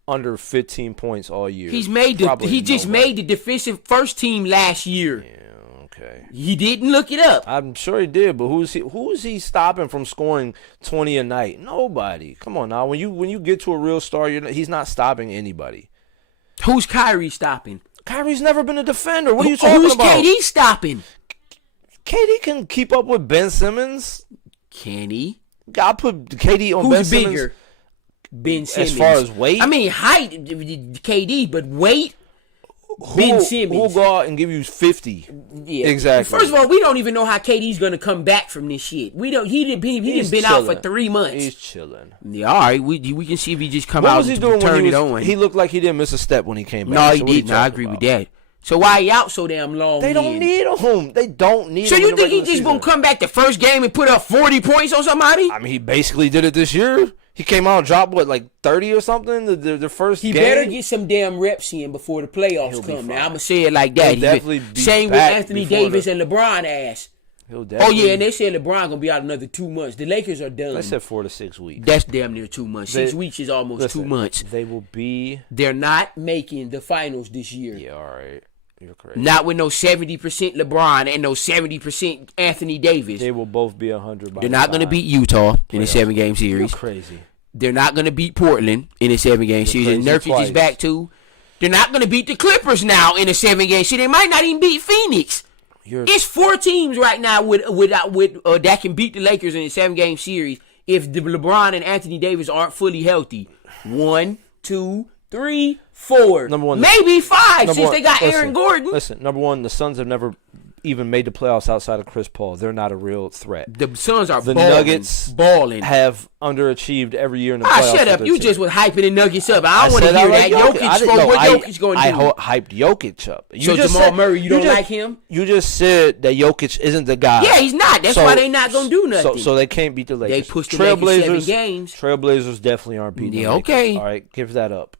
under 15 poin's all year. He just made the defensive first team last year. Yeah, okay. He didn't look it up. I'm sure he did, but who's he stopping from scoring 20 a night? Nobody. Come on now. When you get to a real star, he's not stopping anybody. Who's Kyrie stopping? Kyrie's never been a defender. What are you talking about? Who's KD stopping? KD can keep up with Ben Simmons. Can he? I put KD on Ben Simmons. Who's bigger? Ben Simmons. As far as weight? I mean, height, KD, but weight? Ben Simmons. Who'll go out and give you 50? Yeah, exactly. First of all, we don't even know how KD's gonna come back from this shit. We don't. He didn't been out for 3 months. He's chilling. Yeah, all right. We can see if he just come out and turn it on. He looked like he didn't miss a step when he came back. No, he didn't. I agree with that. So why he out so damn long? They don't need him. They don't need him. So you think he just gonna come back the first game and put up 40 points on somebody? I mean, he basically did it this year. He came out and dropped, like 30 or something the first game? He better get some damn reps in before the playoffs come. Now, I'm going to say it like that. Same with Anthony Davis and LeBron ass. And they said LeBron going to be out another 2 months. The Lakers are done. They said 4 to 6 weeks. That's damn near 2 months. 6 weeks is almost 2 months. They will be... They're not making the finals this year. Yeah, all right. You're crazy. Not with no 70% LeBron and no 70% Anthony Davis. They will both be 100 by They're not going to beat Utah in a 7-game series. You're crazy. They're not going to beat Portland in a 7-game series. And Nurkic is back too. They're not going to beat the Clippers now in a 7-game series. They might not even beat Phoenix. It's 4 teams right now that can beat the Lakers in a 7-game series if the LeBron and Anthony Davis aren't fully healthy. 1, 2, 3, 4. Number one, maybe 5 since they got Aaron Gordon. Listen, number one, the Suns have never even made the playoffs outside of Chris Paul. They're not a real threat. The Suns are the Nuggets have underachieved every year in the playoffs. Shut up. You just was hyping the Nuggets up. I don't want to hear that. Jokic going to do? I hyped Jokic up. So Jamal Murray, you don't like him? You just said that Jokic isn't the guy. Yeah, he's not. That's why they're not going to do nothing. So they can't beat the Lakers. They pushed the Lakers 7 games. Trailblazers definitely aren't beating the Lakers. Okay. All right, give that up.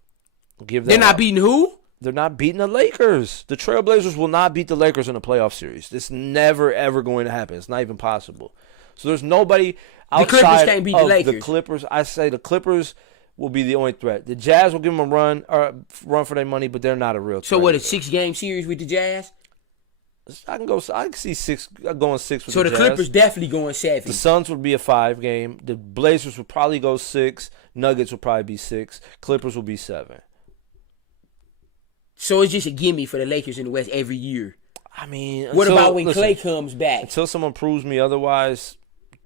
They're not beating who? They're not beating the Lakers. The Trailblazers will not beat the Lakers in a playoff series. It's never, ever going to happen. It's not even possible. So there's nobody outside of the Clippers. I say the Clippers will be the only threat. The Jazz will give them a run for their money, but they're not a real threat. So what, a 6-game series with the Jazz? I can see 6 going 6 with so the the Jazz. Clippers definitely going 7. The Suns would be a 5 game. The Blazers would probably go 6. Nuggets would probably be 6. Clippers will be 7. So it's just a gimme for the Lakers in the West every year. I mean, what about when Klay comes back? Until someone proves me otherwise,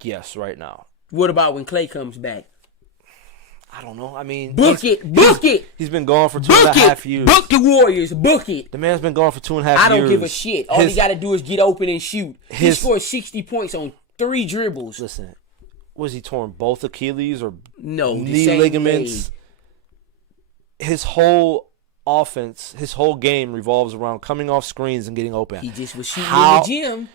yes, right now. What about when Klay comes back? I don't know. I mean, book it. He's been gone for 2.5 years. Book the Warriors. Book it. The man's been gone for 2.5 years. I don't give a shit. All he got to do is get open and shoot. He scored 60 points on 3 dribbles. Listen, was he torn both Achilles or knee ligaments? His whole offense, his whole game revolves around coming off screens and getting open. He just was shooting in the gym.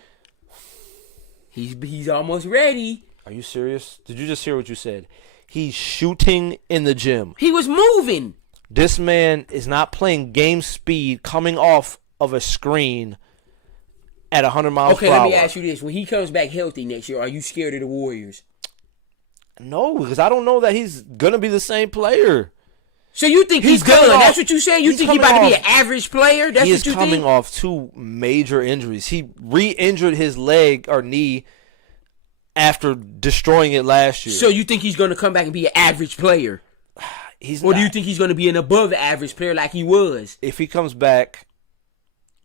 He's almost ready. Are you serious? Did you just hear what you said? He's shooting in the gym. He was moving. This man is not playing game speed coming off of a screen at 100 miles per hour. Okay, let me ask you this. When he comes back healthy next year, are you scared of the Warriors? No, because I don't know that he's going to be the same player. So you think he's done? That's what you saying? You think he's about to be an average player? That's what you think? He is coming off 2 major injuries. He re-injured his leg or knee after destroying it last year. So you think he's going to come back and be an average player? Or do you think he's going to be an above average player like he was? If he comes back,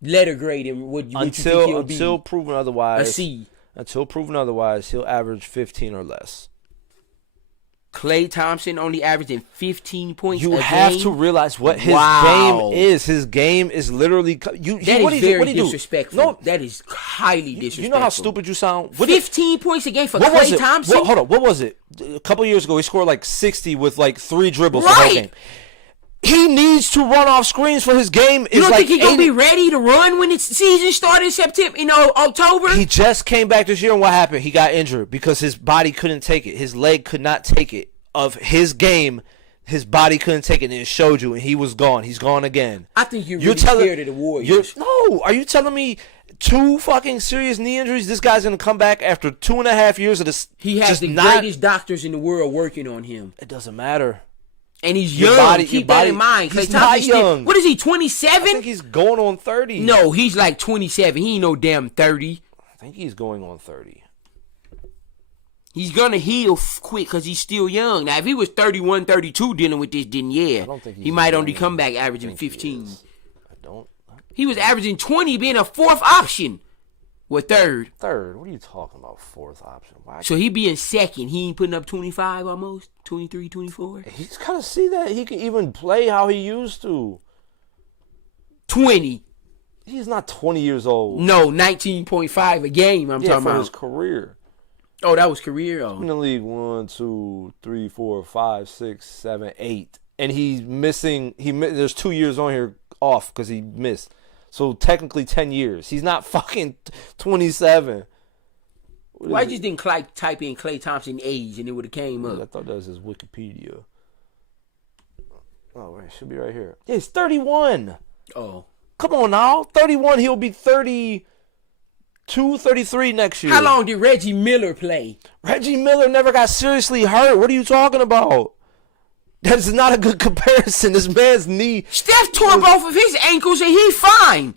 letter grade him. What you think he'll be? Until proven otherwise, a C. Until proven otherwise, he'll average 15 or less. Klay Thompson only averaging 15 points a game? You have to realize what his game is. His game is literally... That is very disrespectful. No, that is highly disrespectful. You know how stupid you sound? 15 points a game for Klay Thompson? Hold on. What was it? A couple years ago, he scored like 60 with like 3 dribbles the whole game. He needs to run off screens for his game. You don't think he's going to be ready to run when the season started in September, October? He just came back this year, and what happened? He got injured because his body couldn't take it. His leg could not take it. Of his game, his body couldn't take it, and it showed you, and he was gone. He's gone again. I think you're really scared of the Warriors. No, are you telling me 2 fucking serious knee injuries? This guy's going to come back after 2.5 years of this. He has the greatest doctors in the world working on him. It doesn't matter. And he's young. Keep that in mind. He's not young. What is he, 27? I think he's going on 30. No, he's like 27. He ain't no damn 30. I think he's going on 30. He's going to heal quick because he's still young. Now, if he was 31, 32 dealing with this, then yeah. He might only come back averaging 15. He was averaging 20 being a 4th option. What, 3rd? 3rd? What are you talking about, 4th option? So he be in 2nd. He ain't putting up 25 almost? 23, 24? He's got to see that he can even play how he used to. 20. He's not 20 years old. No, 19.5 a game I'm talking about. For his career. Oh, that was career. In the league, 1, 2, 3, 4, 5, 6, 7, 8, and he's missing. There's 2 years on here off because he missed. So technically 10 years. He's not fucking 27. Why just didn't type in Klay Thompson age and it would have came up? I thought that was his Wikipedia. Oh, wait, it should be right here. Yeah, he's 31. Oh, come on now, 31. He'll be 30. 33 next year. How long did Reggie Miller play? Reggie Miller never got seriously hurt. What are you talking about? That's not a good comparison. This man's knee. Steph tore both of his ankles and he's fine.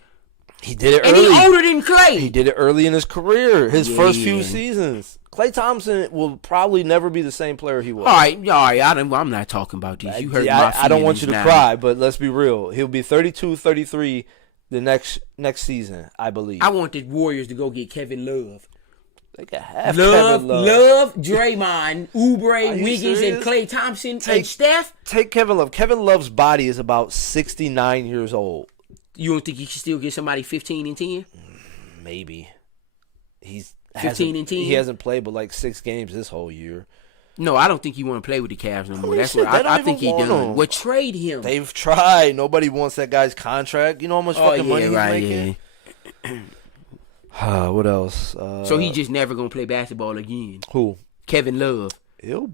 He did it early. And he's older than Klay. He did it early in his career, his first few seasons. Klay Thompson will probably never be the same player he was. All right. I'm not talking about this. You heard my feelings. I don't want you to cry, but let's be real. He'll be 32, 33 the next season, I believe. I want the Warriors to go get Kevin Love. They can have Kevin Love. Love, Draymond, Oubre, Wiggins, and Klay Thompson, and Steph. Take Kevin Love. Kevin Love's body is about 69 years old. You don't think you can still get somebody 15 and 10? Maybe. He's 15 and 10? He hasn't played but like 6 games this whole year. No, I don't think he want to play with the Cavs no more. That's what I think he done. Well, trade him. They've tried. Nobody wants that guy's contract. You know how much fucking money he's making? What else? So he just never going to play basketball again. Who? Kevin Love. He'll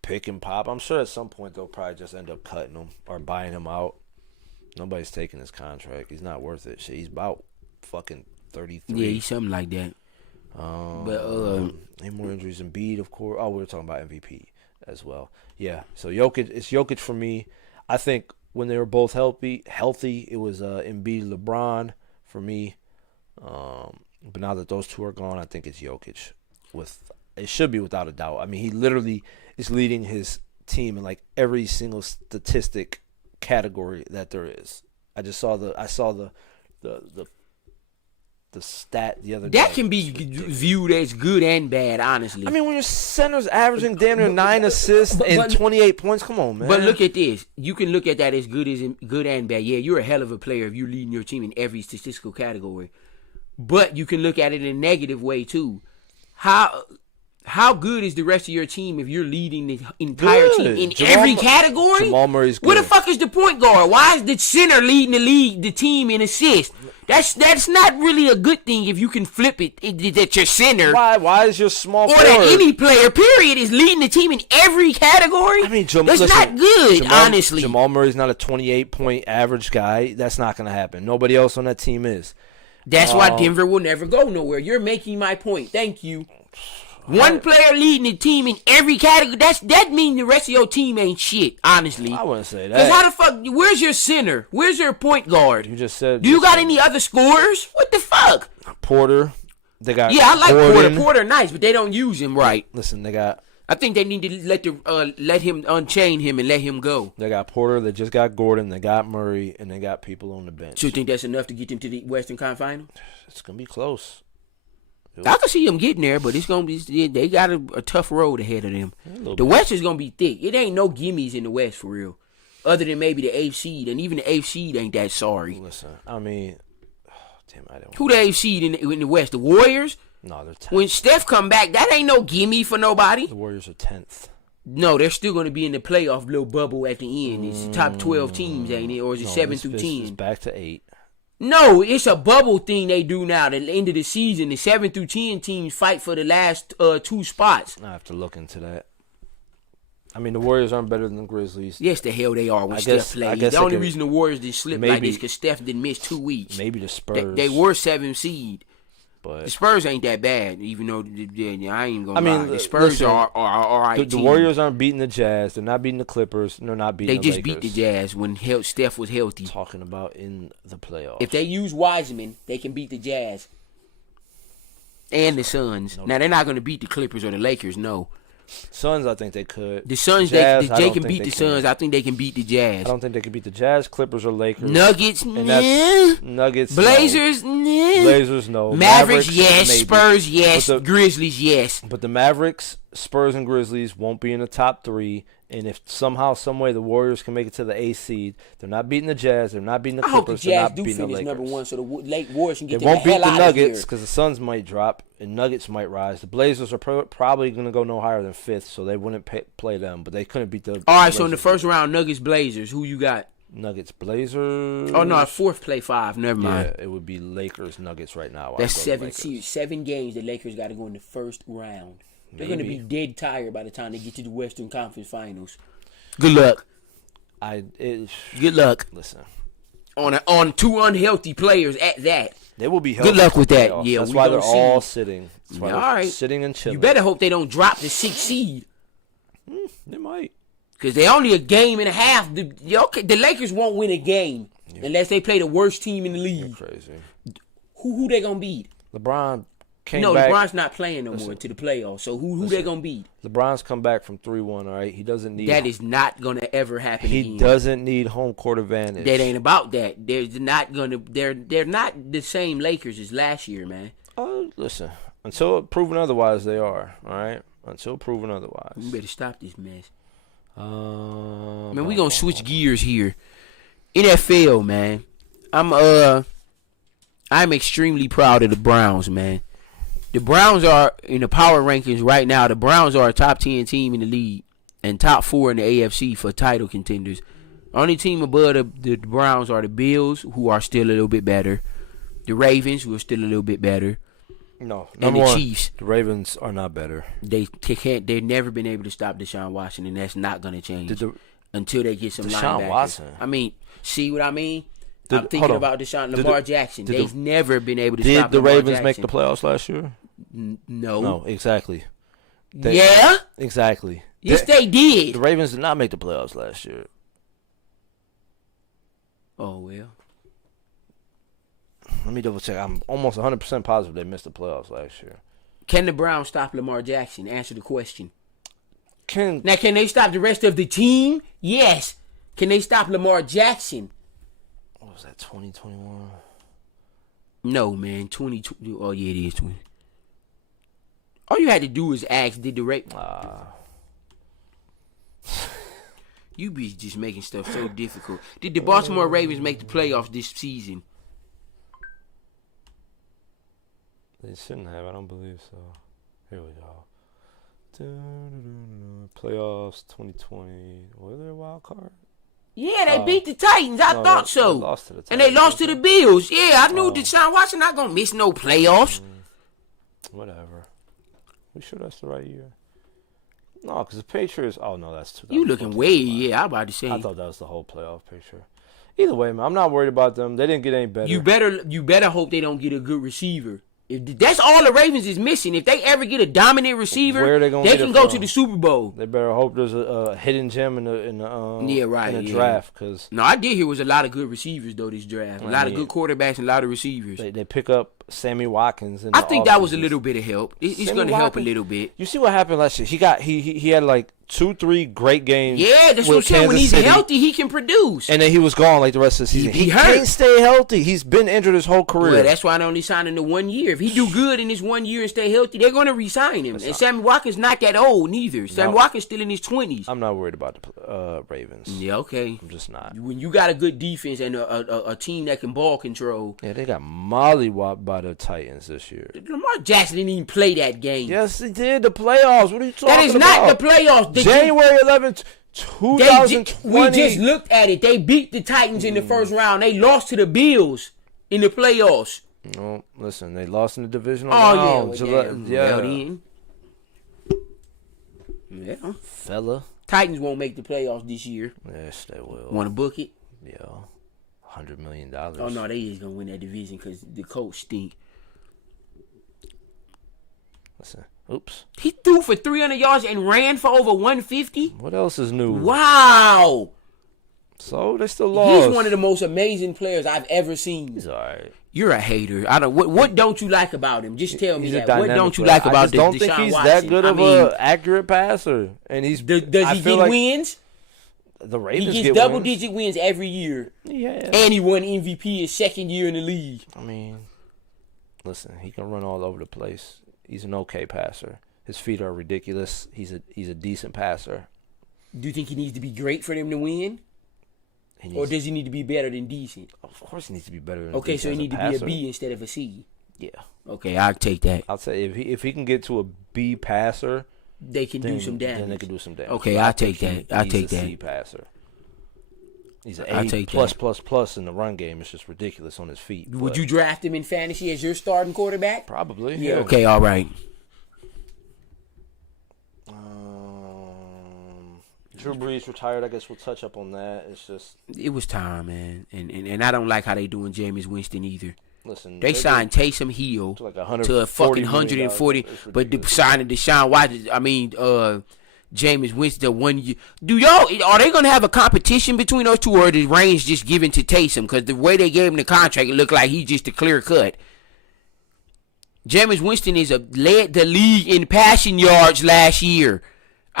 pick and pop. I'm sure at some point they'll probably just end up cutting him or buying him out. Nobody's taking his contract. He's not worth it. Shit, he's about fucking 33. Yeah, he's something like that. Any more injuries? Embiid, of course. Oh, we were talking about MVP as well. Yeah. So Jokic, it's Jokic for me. I think when they were both healthy, it was Embiid, LeBron for me. But now that those two are gone, I think it's Jokic. It should be without a doubt. I mean, he literally is leading his team in like every single statistic category that there is. I saw the stat the other day. That can be viewed as good and bad, honestly. I mean, when your center's averaging damn near 9 assists and 28 points, come on, man. But look at this. You can look at that as good and bad. Yeah, you're a hell of a player if you're leading your team in every statistical category. But you can look at it in a negative way too. How good is the rest of your team if you're leading the entire team in every category? Jamal Murray's good. Where the fuck is the point guard? Why is the center leading the team in assists? That's not really a good thing if you can flip it that your center. Why is your small or forward? that any player, period, is leading the team in every category? I mean, that's not good, honestly. Jamal Murray's not a 28-point average guy. That's not going to happen. Nobody else on that team is. That's why Denver will never go nowhere. You're making my point. Thank you. One player leading the team in every category. That means the rest of your team ain't shit, honestly. I wouldn't say that. Because how the fuck, where's your center? Where's your point guard? You just said. Do you got any other scorers? What the fuck? Porter. They got. Yeah, I like Gordon. Porter nice, but they don't use him right. Listen, they got. I think they need to let him unchain him and let him go. They got Porter. They just got Gordon. They got Murray, and they got people on the bench. So you think that's enough to get them to the Western Conference Final? It's gonna be close. I can see them getting there, but it's gonna be. They got a tough road ahead of them. The West is gonna be thick. It ain't no gimmies in the West for real, other than maybe the 8th seed, and even the 8th seed ain't that sorry. Listen, I mean, I don't. Who the 8th seed in the West? The Warriors. No, they're 10th. When Steph come back, that ain't no gimme for nobody. The Warriors are 10th. No, they're still going to be in the playoff little bubble at the end. It's the top 12 teams, ain't it? Or is it 7 through 10? It's back to 8. No, it's a bubble thing they do now. At the end of the season, the 7 through 10 teams fight for the last 2 spots. I have to look into that. I mean, the Warriors aren't better than the Grizzlies. Yes, the hell they are when Steph plays. The only reason the Warriors didn't slip like this is because Steph didn't miss 2 weeks. Maybe the Spurs. They were 7th seed. But the Spurs ain't that bad, even though I ain't gonna lie. The Spurs are all right. The Warriors aren't beating the Jazz. They're not beating the Clippers. They're not beating the Lakers. They just beat the Jazz when Steph was healthy. Talking about in the playoffs. If they use Wiseman, they can beat the Jazz and the Suns. Now they're not gonna beat the Clippers or the Lakers. No. Suns, I think they could. The Suns, they can beat the Suns. I think they can beat the Jazz. I don't think they can beat the Jazz, Clippers, or Lakers. Nuggets, nah. Nuggets, Blazers, no. Nah. Blazers, no. Mavericks, yes. maybe. Spurs, yes. Grizzlies, yes. But the Mavericks, Spurs, and Grizzlies won't be in the top 3. And if somehow, some way, the Warriors can make it to the 8th seed, they're not beating the Jazz. They're not beating the Clippers. I hope the Jazz do finish number 1 so the Warriors can get the hell out of here. They won't beat the Nuggets because the Suns might drop and Nuggets might rise. The Blazers are probably going to go no higher than 5th, so they wouldn't play them. But they couldn't beat the All right, Blazers. so in the first round, Nuggets, Blazers, who you got? Nuggets, Blazers. Oh, no, 4th play 5. Never mind. Yeah, it would be Lakers, Nuggets right now. That's 7 games the Lakers got to go in the first round. They're going to be dead tired by the time they get to the Western Conference Finals. Good luck. Good luck. Listen. On 2 unhealthy players at that. They will be healthy. Good luck with that. Yeah, that's why they're all sitting. That's why all right. Sitting and chilling. You better hope they don't drop the 6th seed. They might. Because they only a game and a half. The Lakers won't win a game unless they play the worst team in the league. You're crazy. Who they gonna beat? LeBron came back. LeBron's not playing no more to the playoffs. So who they gonna beat? LeBron's come back from 3-1. All right, he doesn't need. That is not gonna ever happen. He doesn't need home court advantage. That ain't about that. They're not the same Lakers as last year, man. Listen. Until proven otherwise, they are. All right. Until proven otherwise. You better stop this mess. Man, we gonna switch gears here. NFL, man. I'm extremely proud of the Browns, man. The Browns are in the power rankings right now. The Browns are a top 10 team in the league and top 4 in the AFC for title contenders. Only team above the Browns are the Bills, who are still a little bit better. The Ravens, who are still a little bit better. No, and the Chiefs. The Ravens are not better. They can't. They've never been able to stop Deshaun Watson, and that's not going to change until they get some linebackers. Deshaun Watson. I mean, see what I mean? I'm thinking about Lamar Jackson. They've never been able to stop Lamar Jackson. Did the Ravens make the playoffs last year? No. No, exactly. Yeah? Exactly. Yes, they did. The Ravens did not make the playoffs last year. Oh, well. Let me double check. I'm almost 100% positive they missed the playoffs last year. Can the Browns stop Lamar Jackson? Answer the question. Can they stop the rest of the team? Yes. Can they stop Lamar Jackson? What was that, 2021? No, man. 2020. Oh, yeah, it is 20. All you had to do was ask, did the You be just making stuff so difficult. Did the Baltimore Ravens make the playoffs this season? They shouldn't have. I don't believe so. Here we go. Playoffs 2020. Were there a wild card? Yeah, they beat the Titans. I thought so. They lost to the Titans. And they lost to the Bills. Yeah, I knew Deshaun Watson not going to miss no playoffs. Whatever. We sure that's the right year? No, because the Patriots... Oh, no, that's 2000. You looking way... Yeah, I'm about to say. I thought that was the whole playoff picture. Either way, man, I'm not worried about them. They didn't get any better. You better hope they don't get a good receiver. If that's all the Ravens is missing. If they ever get a dominant receiver, they can go to the Super Bowl. They better hope there's a hidden gem in the draft. Cause no, I did hear was a lot of good receivers though this draft. A lot of good quarterbacks and a lot of receivers. They pick up Sammy Watkins. I think that was a little bit of help. It's going to help a little bit. You see what happened last year? He had like 2-3 great games. Yeah, that's what I'm saying. When he's healthy, he can produce. And then he was gone like the rest of the season. He hurt. Can't stay healthy. He's been injured his whole career. Well, that's why they only signed him to 1 year. If he do good in his 1 year and stay healthy, they're going to re-sign him. And Sammy Watkins not that old neither. Sammy Watkins still in his 20s. I'm not worried about the Ravens. Yeah, okay. I'm just not. When you got a good defense and a team that can ball control. Yeah, they got mollywopped by the Titans this year. Lamar Jackson didn't even play that game. Yes, he did. The playoffs. What are you talking about? That is not the playoffs. January 11th, 2020. We just looked at it. They beat the Titans in the first round. They lost to the Bills in the playoffs. No, listen, they lost in the divisional round. Yeah. Fella. Titans won't make the playoffs this year. Yes, they will. Want to book it? Yeah. $100 million. Oh, no, they is going to win that division because the coach stink. Listen. Oops. He threw for 300 yards and ran for over 150? What else is new? Wow. So, they still lost. He's one of the most amazing players I've ever seen. He's all right. You're a hater. What don't you like about him? Just tell me that. What don't you like about Deshaun Watson? I don't think he's that good of an accurate passer. And he's does he get wins? The Ravens he gets double-digit wins every year. Yeah. And he won MVP his second year in the league. I mean, listen, he can run all over the place. He's an okay passer. His feet are ridiculous. He's a decent passer. Do you think he needs to be great for them to win? Or does he need to be better than decent? Of course he needs to be better than decent. Okay, so he needs to be a B instead of a C. Yeah. Okay, I'll take that. I'll say if he can get to a B passer, they can do some damage. Then they can do some damage. Okay, I'll take that. He's a C passer. He's an A plus in the run game. It's just ridiculous on his feet. Would you draft him in fantasy as your starting quarterback? Probably. Yeah. Okay, all right. Drew Brees retired. I guess we'll touch up on that. It was time, man, and I don't like how they doing Jameis Winston either. Listen, they signed Taysom Hill to a fucking 140, but the signing Deshaun Watson. I mean, Jameis Winston 1 year. Are they gonna have a competition between those two, or is the reins just given to Taysom? Because the way they gave him the contract, it looked like he's just a clear cut. Jameis Winston led the league in passing yards last year.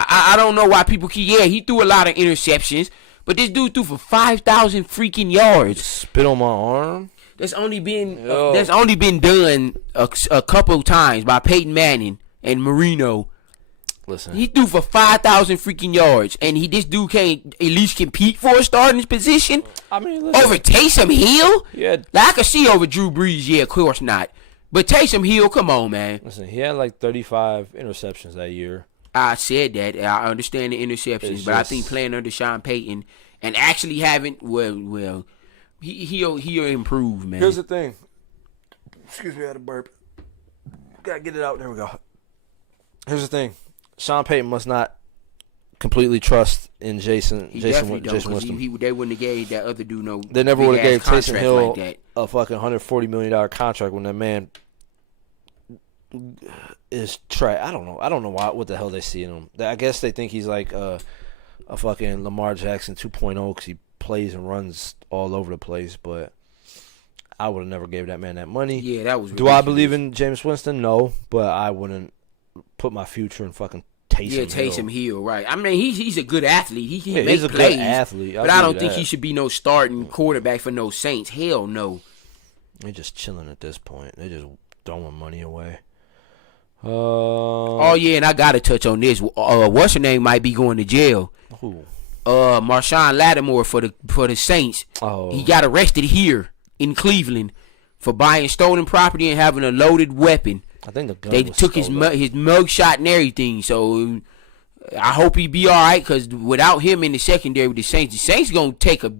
I don't know why people keep. Yeah, he threw a lot of interceptions, but this dude threw for 5,000 freaking yards. Spit on my arm. That's only been done a couple of times by Peyton Manning and Marino. Listen, he threw for 5,000 freaking yards, and this dude can't at least compete for a starting position. I mean, listen, over Taysom Hill. Yeah, I could see over Drew Brees. Yeah, of course not. But Taysom Hill, come on, man. Listen, he had like 35 interceptions that year. I said that. I understand the interceptions, but I think playing under Sean Payton and actually having he'll improve, man. Here's the thing. Excuse me, I had a burp. Gotta get it out. There we go. Here's the thing. Sean Payton must not completely trust in Jason Winston. They wouldn't have gave that other dude no. They never would have gave Taysom Hill a fucking $140 million contract when that man is trash. I don't know what the hell they see in him. I guess they think he's like a fucking Lamar Jackson 2.0 because he plays and runs all over the place. But I would have never gave that man that money. Yeah, that was. Do I believe in Jameis Winston? No, but I wouldn't put my future in fucking Taysom Hill, right? I mean, he's a good athlete. He can he's make a plays, good athlete. But I don't think he should be no starting quarterback for no Saints. Hell no. They're just chilling at this point. They're just throwing money away. Oh yeah, and I gotta touch on this. What's her name might be going to jail. Who? Marshawn Lattimore for the Saints. Oh. He got arrested here in Cleveland for buying stolen property and having a loaded weapon. I think the gun they was took stolen. his mug shot and everything. So I hope he be all right, because without him in the secondary with the Saints gonna take a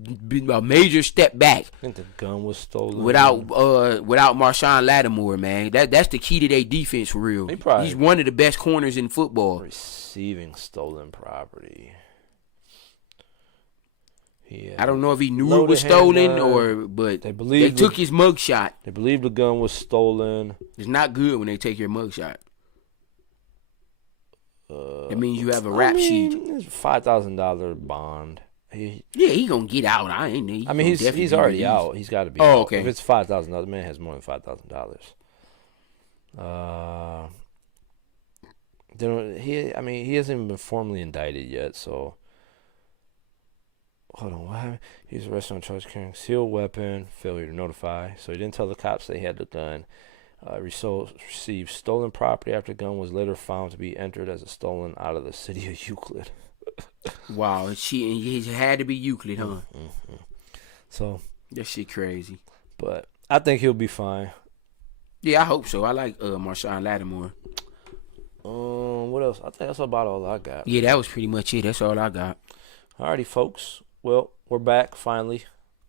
major step back. I think the gun was stolen. Without Marshawn Lattimore, man, that's the key to their defense for real. He's one of the best corners in football. Receiving stolen property. I don't know if he knew it was stolen but they took his mug shot. They believe the gun was stolen. It's not good when they take your mug shot. That means you have a rap sheet. It's $5,000 bond. He gonna get out. He's already out. He's got to be. Oh, out. okay. If it's $5,000, the man has more than $5,000. He hasn't even been formally indicted yet. So, hold on. What happened? He's arrested on charge of carrying a concealed weapon, failure to notify. So he didn't tell the cops they had the gun. Received stolen property after the gun was later found to be entered as a stolen out of the city of Euclid. Wow, it had to be Euclid, huh? Mm-hmm. So that shit crazy. But I think he'll be fine. Yeah, I hope so. I like Marshawn Lattimore. What else? I think that's about all I got. Yeah, that was pretty much it. That's all I got. Alrighty, folks. Well, we're back finally.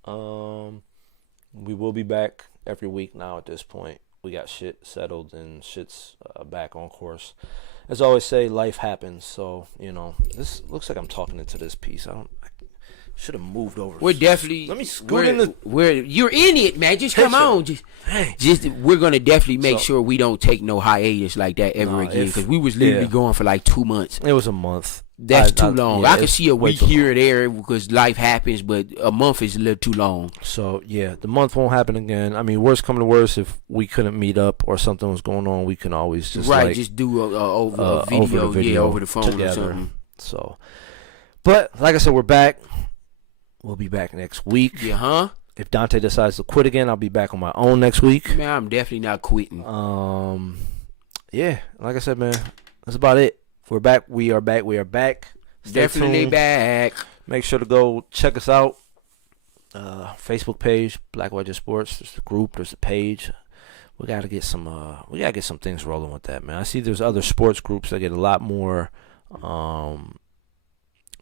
We will be back every week now at this point. We got shit settled and shit's back on course. As I always say, life happens. So, this looks like I'm talking into this piece. I should have moved over. We're definitely. Let me scoot in the. You're in it, man. Just come on. We're gonna definitely make sure we don't take no hiatus like that ever again, because we was literally going for like 2 months. It was a month. That's too long. I can see a week here or there because life happens, but a month is a little too long. So, yeah, the month won't happen again. I mean, worst come to worst, if we couldn't meet up or something was going on, we can always just just do a video, over the phone together. Or something. So, but like I said, we're back. We'll be back next week. Yeah, huh? If Dante decides to quit again, I'll be back on my own next week. Man, I'm definitely not quitting. Yeah, like I said, man, that's about it. We're back. We are back. Stay definitely tuned. Back. Make sure to go check us out. Facebook page, Black White Just Sports. There's the group. There's the page. We gotta get some. We gotta get some things rolling with that, man. I see there's other sports groups that get a lot more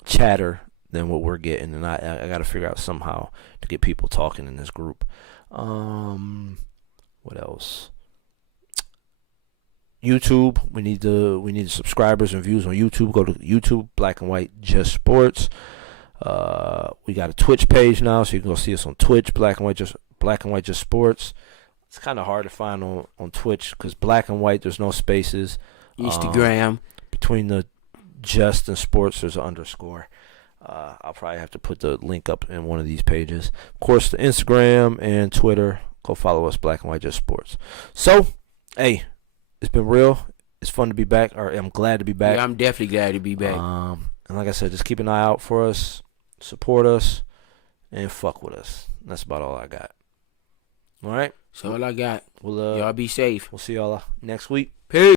chatter than what we're getting, and I gotta figure out somehow to get people talking in this group. What else? YouTube, we need the subscribers and views on YouTube. Go to YouTube, Black and White Just Sports. We got a Twitch page now, so you can go see us on Twitch, Black and White Just Sports. It's kind of hard to find on Twitch because Black and White, there's no spaces. Instagram, between the Just and Sports, there's an underscore. I'll probably have to put the link up in one of these pages. Of course, the Instagram and Twitter. Go follow us, Black and White Just Sports. So, hey. It's been real. It's fun to be back. Or I'm glad to be back. Yeah, I'm definitely glad to be back. And like I said, just keep an eye out for us, support us, and fuck with us. That's about all I got. All right? That's all I got. Y'all be safe. We'll see y'all next week. Peace.